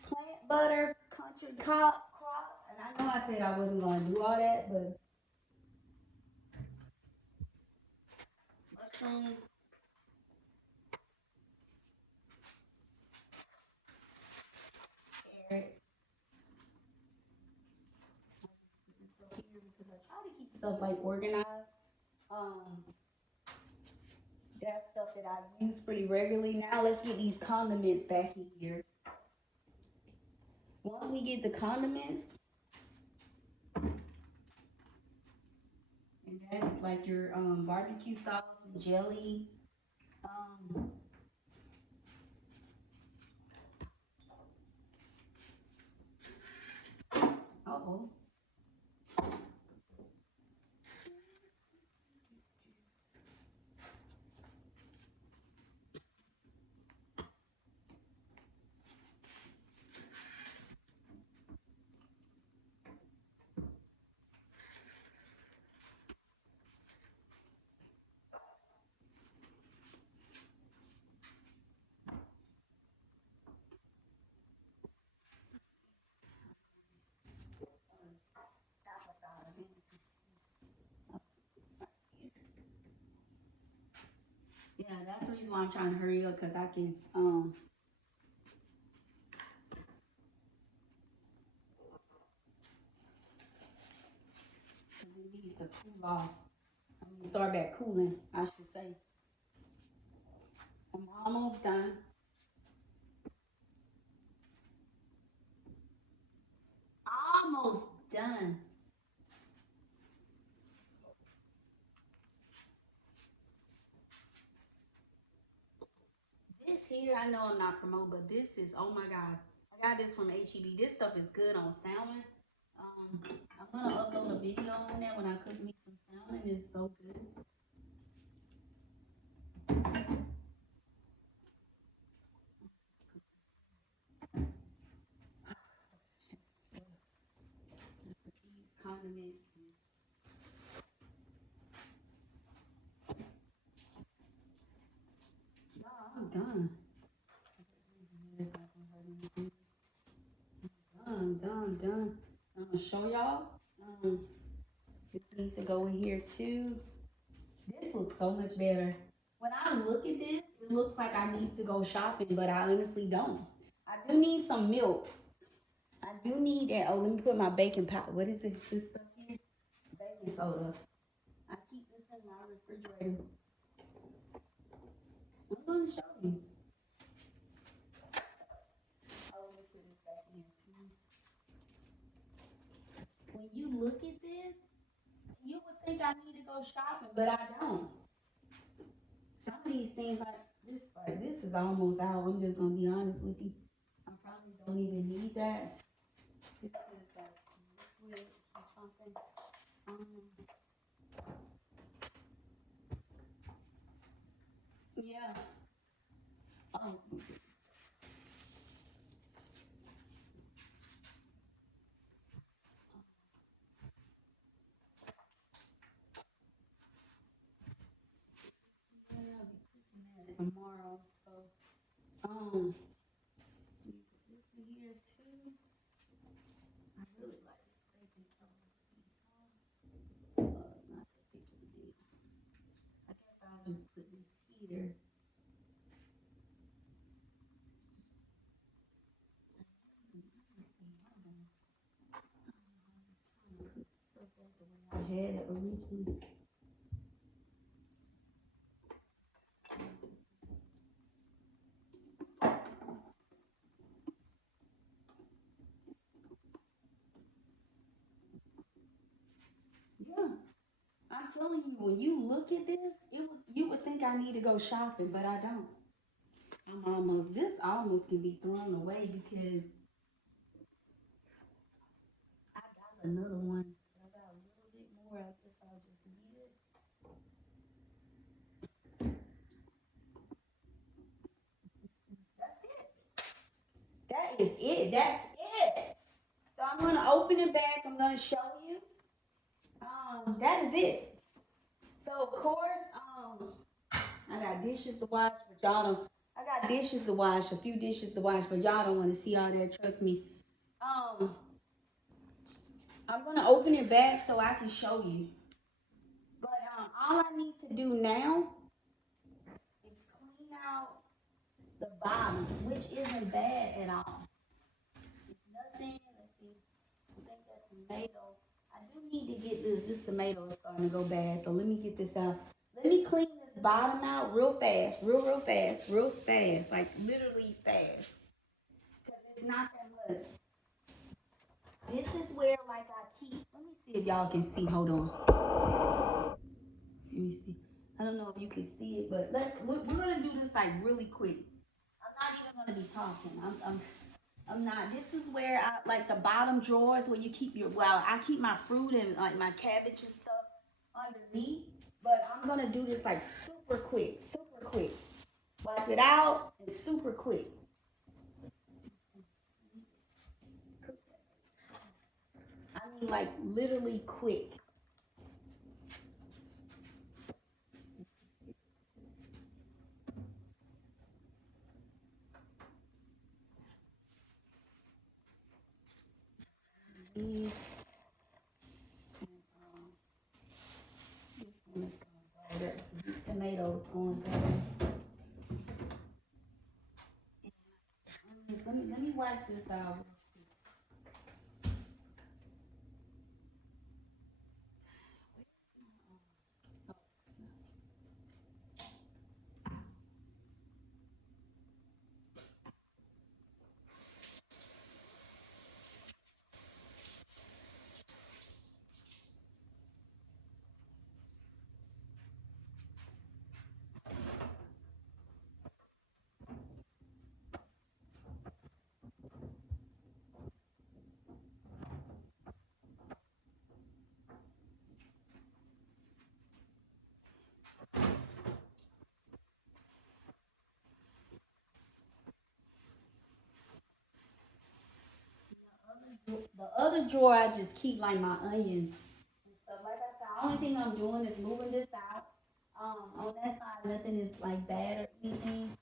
plant butter country crop, and I know I said I wasn't going to do all that, but mushrooms. Carrots. I just put this up here because I try to keep stuff like organized. Um, that's stuff that I use pretty regularly. Now let's get these condiments back in here. Once we get the condiments, and that's like your barbecue sauce and jelly. Um, oh, Yeah, that's the reason why I'm trying to hurry up because I can, 'cause it needs to cool off. I mean, start back cooling, I should say. I'm almost done. Almost done. This here, I know I'm not promoting, but this is, oh my God. I got this from HEB. This stuff is good on salmon. Um, I'm gonna upload a video on that when I cook me some salmon. It's so good. These condiments. No, I'm done. Done. I'm gonna show y'all. Um, this needs to go in here too. This looks so much better. When I look at this, it looks like I need to go shopping, but I honestly don't. I do need some milk. I do need that. Oh, let me put my baking powder. What is it? This stuff here? Baking soda. I keep this in my refrigerator. I'm gonna show you. Oh, let me put this back in too. When you look at this, you would think I need to go shopping, but I don't. Some of these things like this is almost out. I'm just gonna be honest with you. I probably don't even need that. This is like liquid or something. Um, yeah. Oh, yeah, I'll be cooking that tomorrow. So, um, let me put this in here too. I really like this baking soda. Oh, it's not that big of a deal. I guess I'll just put this here. I had it originally. Yeah, I'm telling you, when you look at this, you would think I need to go shopping, but I don't. This almost can be thrown away because I got another one. I got a little bit more. I guess I'll just leave it. That's it. That is it. That's it. So I'm gonna open it back. I'm gonna show you. That is it. So of course, I got dishes to wash, but y'all don't. I got dishes to wash, a few dishes to wash, but y'all don't want to see all that. Trust me. Um, I'm gonna open it back so I can show you. But all I need to do now is clean out the bottom, which isn't bad at all. It's nothing. Let's see. I think that's tomato. I do need to get this. This tomato is starting to go bad, so let me get this out. Let me clean this bottom out real fast, real fast, like literally fast, because it's not that much. This is where like I keep. Let me see if y'all can see. Hold on. Let me see. I don't know if you can see it, but we're gonna do this like really quick. I'm not even gonna be talking. I'm not. This is where I like the bottom drawers where you keep your. Well, I keep my fruit and like my cabbage and stuff underneath. But I'm gonna do this like super quick, super quick. Wipe it out and super quick. I mean, like literally quick. These and this one is gonna go. That tomatoes going better. wipe this out. The other drawer, I just keep like my onions and stuff. Like I said, the only thing I'm doing is moving this out. On that side, nothing is like bad or anything.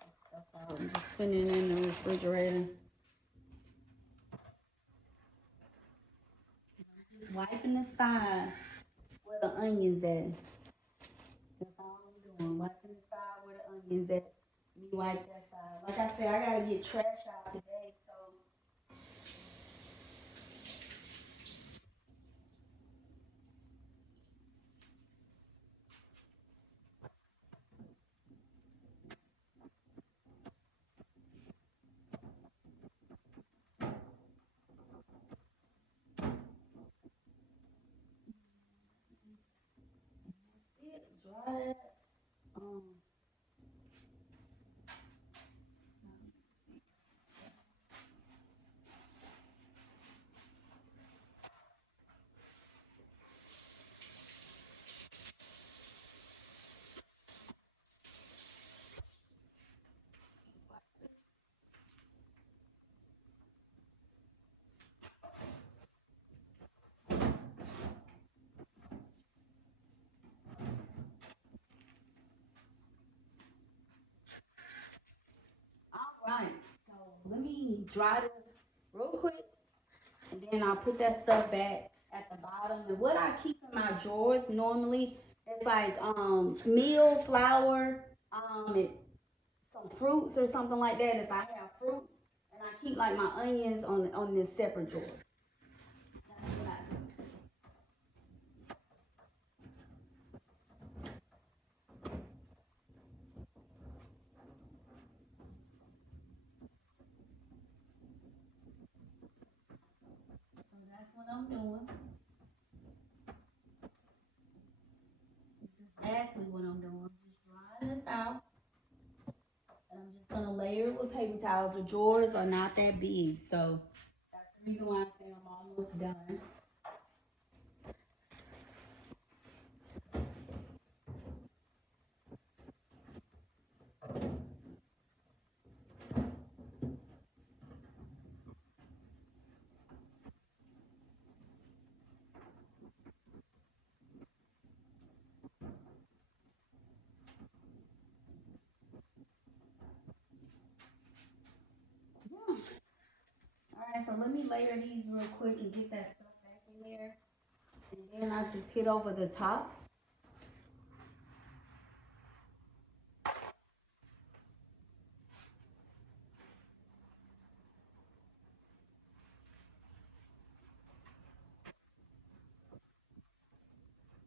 This stuff out and just putting it in the refrigerator. Just wiping the side where the onions at. That's all I'm doing. Wiping the side where the onions at. Me wipe that side. Like I said, I gotta get trash out today, so that's it. Dry that. Um, all right. So let me dry this real quick, and then I'll put that stuff back at the bottom. And what I keep in my drawers normally is like meal, flour, and some fruits or something like that. If I have fruits, and I keep like my onions on this separate drawer. That's what I do. So that's what I'm doing. This is exactly what I'm doing. Just drying this out. And I'm just gonna layer it with paper towels. The drawers are not that big, so that's the reason why I say I'm almost done. Yeah. All right, so let me layer these real quick and get that stuff back in there. And then I just hit over the top.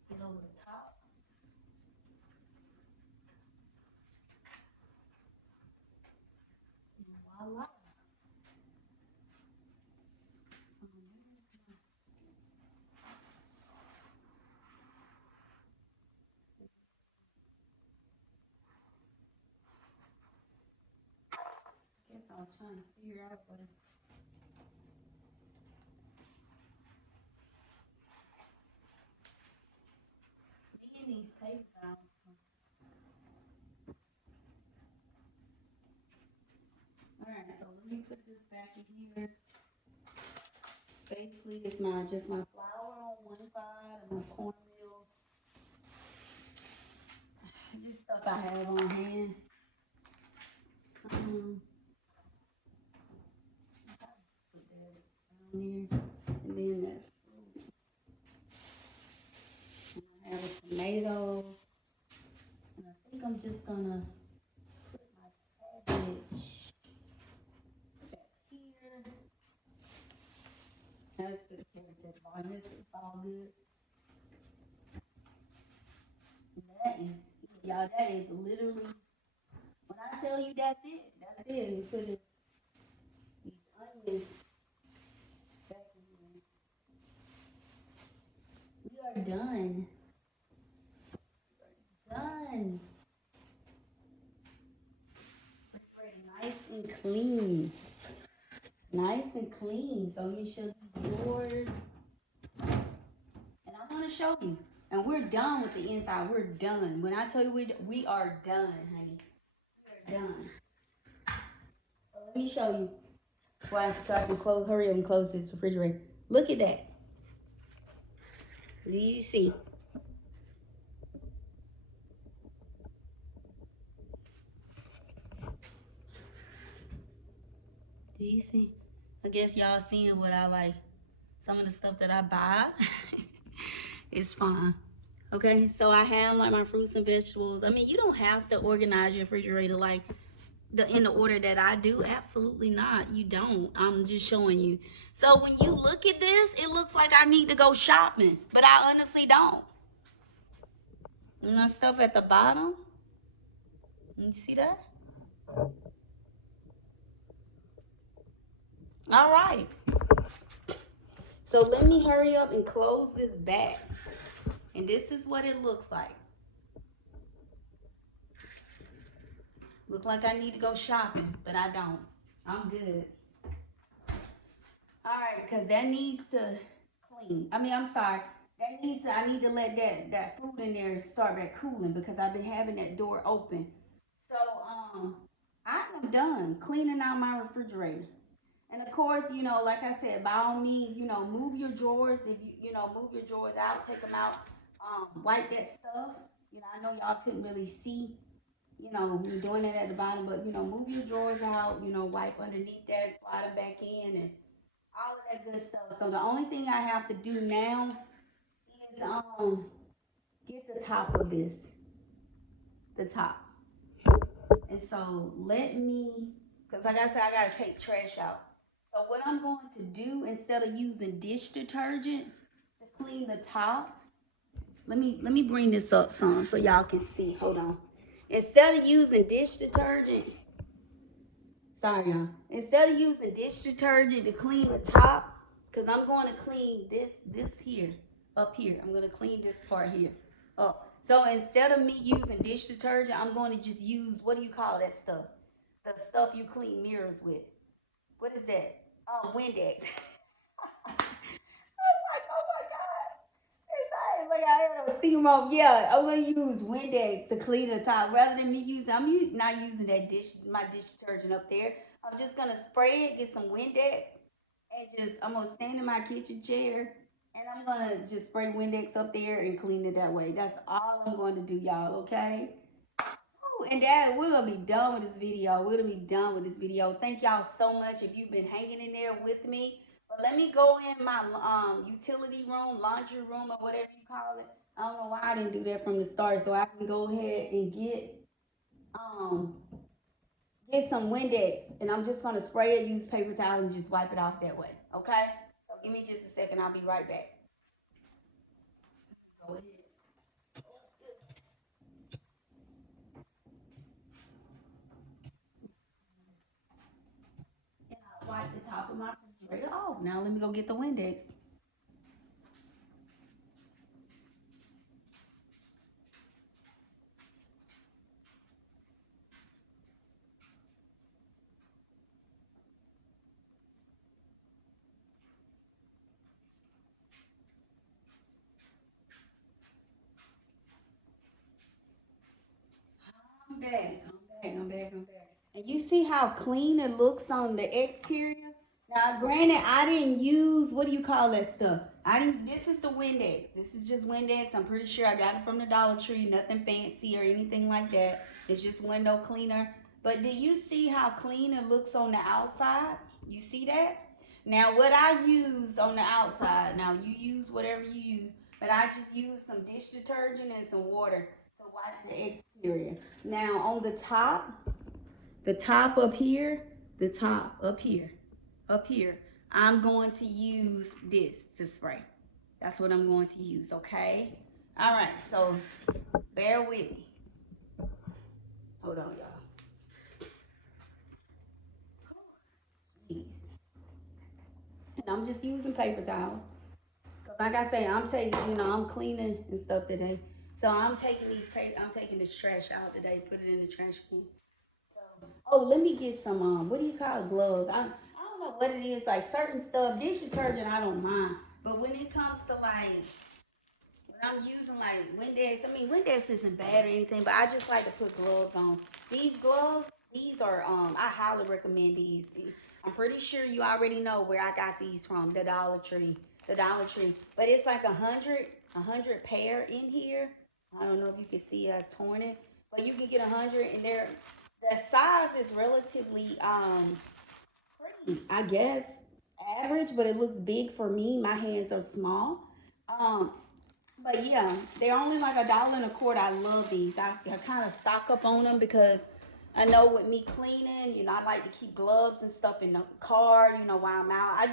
Hit over the top. And voila. I guess I was trying to figure out what me and these paper towels. All right, so let me put this back in here. Basically, it's my just my flour on one side and my cornmeal. This stuff I have on hand. tomatoes. And I think I'm just gonna put my cabbage back here. That's good cabbage at the bottom. It's all good. And that is, y'all, that is literally, when I tell you that's it, that's it. And put these onions back in. We are done. Done. Nice and clean. Nice and clean. So let me show you yours. And I'm going to show you. And we're done with the inside. We're done. When I tell you we are done, honey. We are done. So let me show you. So I can close, hurry up and close this refrigerator. Look at that. Do you see? Do you see? I guess y'all seeing what I like. Some of the stuff that I buy. It's fine. Okay, so I have like my fruits and vegetables. I mean, you don't have to organize your refrigerator like in the order that I do. Absolutely not. You don't. I'm just showing you. So when you look at this, it looks like I need to go shopping, but I honestly don't. And my stuff at the bottom. You see that? All right. So let me hurry up and close this back. And this is what it looks like. Look like I need to go shopping, but I don't. I'm good. All right, because that needs to clean. I mean, I'm sorry. I need to let that food in there start back cooling because I've been having that door open. So, I am done cleaning out my refrigerator. And of course, like I said, by all means, move your drawers. If move your drawers out, take them out, wipe that stuff. I know y'all couldn't really see, me doing that at the bottom, but move your drawers out. Wipe underneath that, slide them back in, and all of that good stuff. So the only thing I have to do now is get the top of this, the top. And so let me, because like I said, I gotta take trash out. So what I'm going to do instead of using dish detergent to clean the top, let me bring this up some so y'all can see. Hold on. Instead of using dish detergent, sorry y'all. Instead of using dish detergent to clean the top, because I'm going to clean this here, up here. I'm going to clean this part here up. So instead of me using dish detergent, I'm going to just use, what do you call that stuff? The stuff you clean mirrors with. What is that? Windex. I was like, oh my God. It's like I had a steam. Yeah, I'm gonna use Windex to clean the top rather than me using. Not using my dish detergent up there. I'm just gonna spray it, get some Windex, and I'm gonna stand in my kitchen chair, and I'm gonna just spray Windex up there and clean it that way. That's all I'm going to do, y'all. Okay. Ooh, and that we're gonna be done with this video. We're gonna be done with this video. Thank y'all so much if you've been hanging in there with me. But let me go in my utility room, laundry room, or whatever you call it. I don't know why I didn't do that from the start, so I can go ahead and um get some Windex, and I'm just gonna spray it, use paper towel, and just wipe it off that way. Okay? So give me just a second. I'll be right back. Go ahead. And I'll wipe the top of my refrigerator off. Now let me go get the Windex. I'm back. I'm back. And you see how clean it looks on the exterior? Now, granted, I didn't use, what do you call that stuff? This is the Windex. This is just Windex. I'm pretty sure I got it from the Dollar Tree. Nothing fancy or anything like that. It's just window cleaner. But do you see how clean it looks on the outside? You see that? Now, what I use on the outside, now you use whatever you use. But I just use some dish detergent and some water to wipe the exterior. Now on the top up here, the top up here, I'm going to use this to spray. That's what I'm going to use, okay? All right, so bear with me. Hold on, y'all. Jeez. And I'm just using paper towels. Cause like I say, I'm taking, I'm cleaning and stuff today. So I'm taking this trash out today, put it in the trash can. So, oh, let me get some, what do you call it, gloves? I don't know what it is, like certain stuff, dish detergent, I don't mind. But when it comes to like, when I'm using like Windex, I mean, Windex isn't bad or anything, but I just like to put gloves on. These gloves, these are, I highly recommend these. I'm pretty sure you already know where I got these from, the Dollar Tree. The Dollar Tree. But it's like a hundred pair in here. I don't know if you can see I torn it, but you can get 100 and the size is relatively pretty, I guess, average, but it looks big for me. My hands are small. Um, but yeah, they're only like $1.25. I love these. I kind of stock up on them because I know with me cleaning, I like to keep gloves and stuff in the car, while I'm out.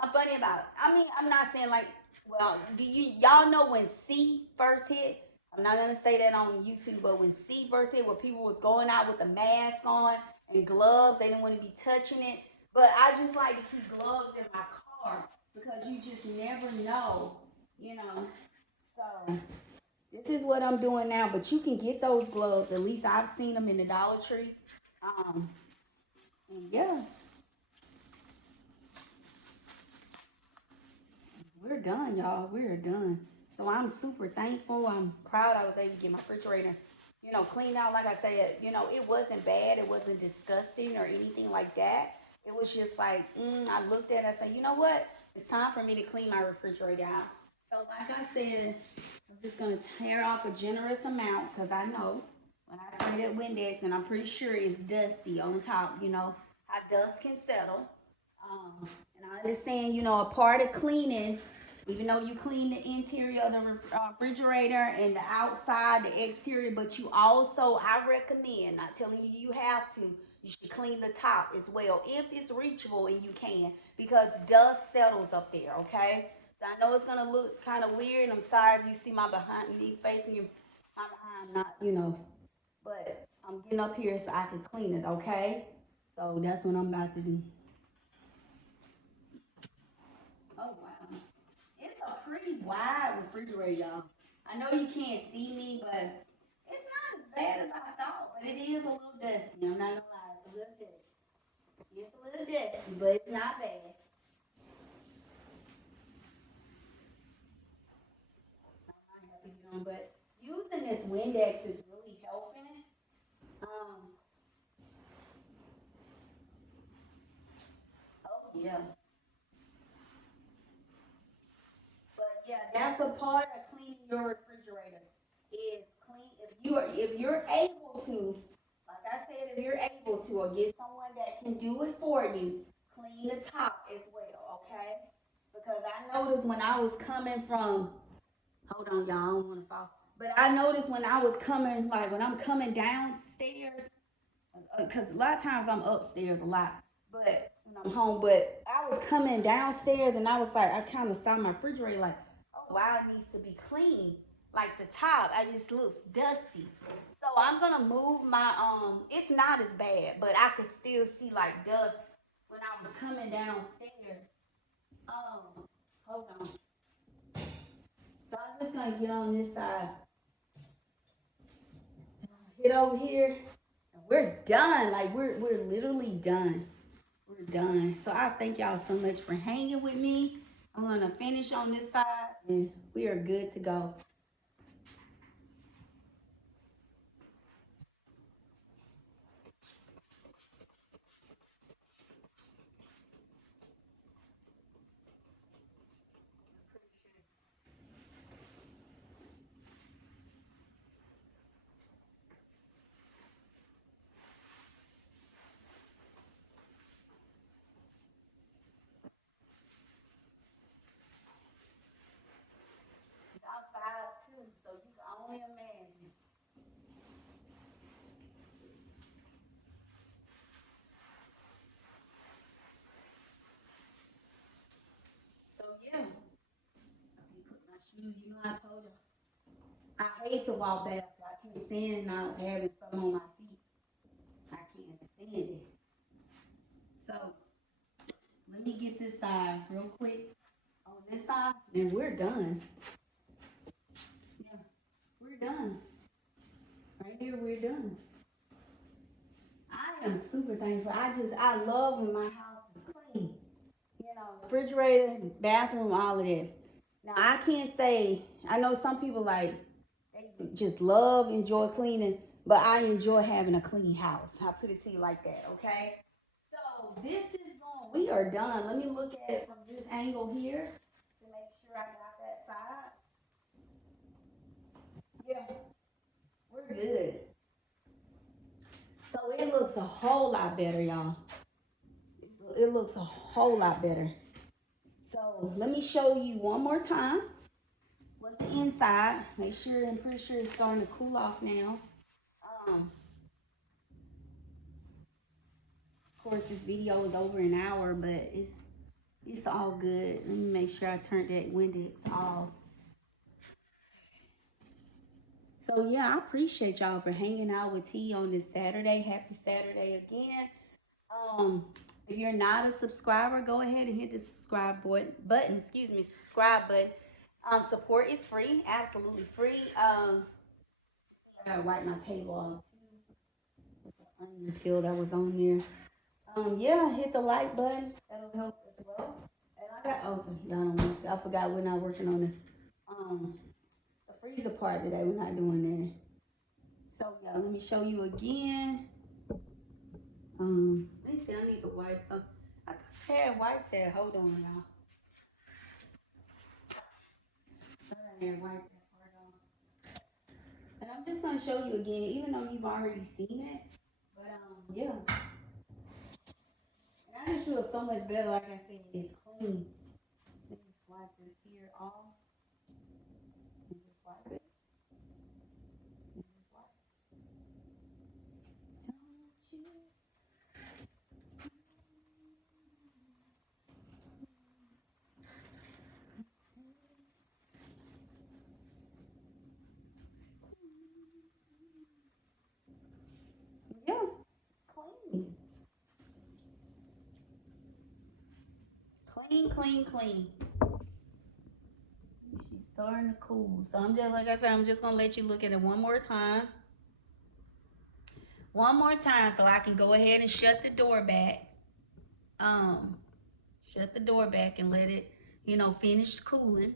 I'm funny about it. I mean, I'm not saying like, well, y'all know when C first hit? I'm not gonna say that on YouTube, but when C first hit, where people was going out with a mask on and gloves, they didn't want to be touching it. But I just like to keep gloves in my car because you just never know, you know. So this is what I'm doing now, but you can get those gloves. At least I've seen them in the Dollar Tree. Um, and yeah, we're done, y'all. We're done. So I'm super thankful. I'm proud I was able to get my refrigerator, cleaned out. Like I said, it wasn't bad. It wasn't disgusting or anything like that. It was just like, I looked at it and I said, you know what? It's time for me to clean my refrigerator out. So like I said, I'm just gonna tear off a generous amount because I know when I sprayed that Windex, and I'm pretty sure it's dusty on top. You know how dust can settle. And I understand, a part of cleaning, even though you clean the interior of the refrigerator and the outside, the exterior, but you also, I recommend, not telling you you have to, you should clean the top as well if it's reachable and you can, because dust settles up there, okay? So I know it's gonna look kind of weird. I'm sorry if you see my behind me facing you, my behind, not, but I'm getting up here so I can clean it, okay? So that's what I'm about to do. Oh wow. It's a pretty wide refrigerator, y'all. I know you can't see me, but it's not as bad as I thought. But it is a little dusty. I'm not gonna lie, it's a little dusty. It's a little dusty, but it's not bad. So I'm not happy you know, but using this Windex is really helping. Um, oh yeah. But yeah, that's a part of cleaning your refrigerator. Is clean if you're able to, like I said, if you're able to, or get someone that can do it for you, clean the top as well, okay? Because I noticed when I was coming from, hold on, y'all, I don't want to fall. But I noticed when I was coming, like when I'm coming downstairs, because a lot of times I'm upstairs a lot, but when I'm home. But I was coming downstairs and I was like, I kind of saw my refrigerator, like, oh wow, it needs to be clean. Like the top, I just looks dusty. So I'm gonna move my It's not as bad, but I could still see like dust when I was coming downstairs. Um, hold on. So I'm just gonna get on this side, hit over here, and we're done. Like we're literally done. We're done. So I thank y'all so much for hanging with me. I'm gonna finish on this side and we are good to go. only imagine. So yeah, let me put my shoes. You know, I told you I hate to walk barefoot. I can't stand not having something on my feet. I can't stand it. So let me get this side real quick. On this side, and we're done. Yeah, we're done. Right here, we're done. I am super thankful. I love when my house is clean. You know, refrigerator, bathroom, all of that. Now, I can't say, I know some people like, they just love, enjoy cleaning, but I enjoy having a clean house. I'll put it to you like that, okay? So this is going, we are done. Let me look at it from this angle here to make sure I got that side. Yeah, we're good. So it looks a whole lot better, y'all. It looks a whole lot better. So let me show you one more time with the inside. Make sure, I'm pretty sure it's starting to cool off now. Um, of course, this video is over an hour, but it's all good. Let me make sure I turned that Windex off. So yeah, I appreciate y'all for hanging out with T on this Saturday. Happy Saturday again. Um, if you're not a subscriber, go ahead and hit the subscribe button. Excuse me, subscribe button. Support is free, absolutely free. I gotta wipe my table off too. It's an onion peel that was on there. Yeah, hit the like button. That'll help as well. And I got oh, y'all don't want to see. I forgot we're not working on the freezer part today. We're not doing that. So yeah, let me show you again. Let me see. I need to wipe some. I had wiped that. Hold on, y'all. I had wiped that part off. And I'm just gonna show you again, even though you've already seen it. But yeah. And I just feel so much better. Like I said, it's clean. Let me just wipe this here off. And just wipe it. And just wipe it. Don't you? Yeah, it's clean. Clean, clean, clean. She's starting to cool. So I'm just, like I said, I'm just going to let you look at it one more time. One more time so I can go ahead and shut the door back. Um, Shut the door back and let it, finish cooling.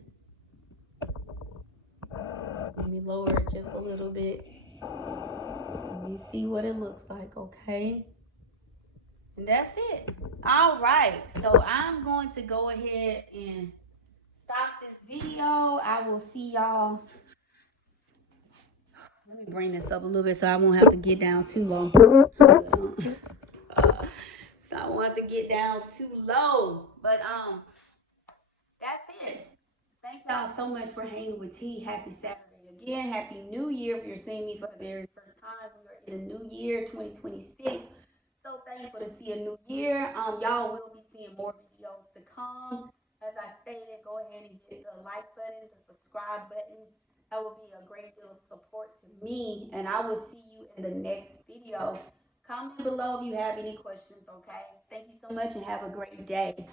Let me lower it just a little bit. Let me see what it looks like, okay? And that's it. All right. So I'm going to go ahead and stop this video. I will see y'all. Let me bring this up a little bit so I won't have to get down too low. So I won't have to get down too low. But that's it. Thank y'all so much for hanging with T. Happy Saturday again. Happy New Year if you're seeing me for the very first time. We are in a new year, 2026. So thankful to see a new year. Y'all will be seeing more videos to come. As I stated, go ahead and hit the like button, the subscribe button. That will be a great deal of support to me. And I will see you in the next video. Comment below if you have any questions, okay? Thank you so much and have a great day.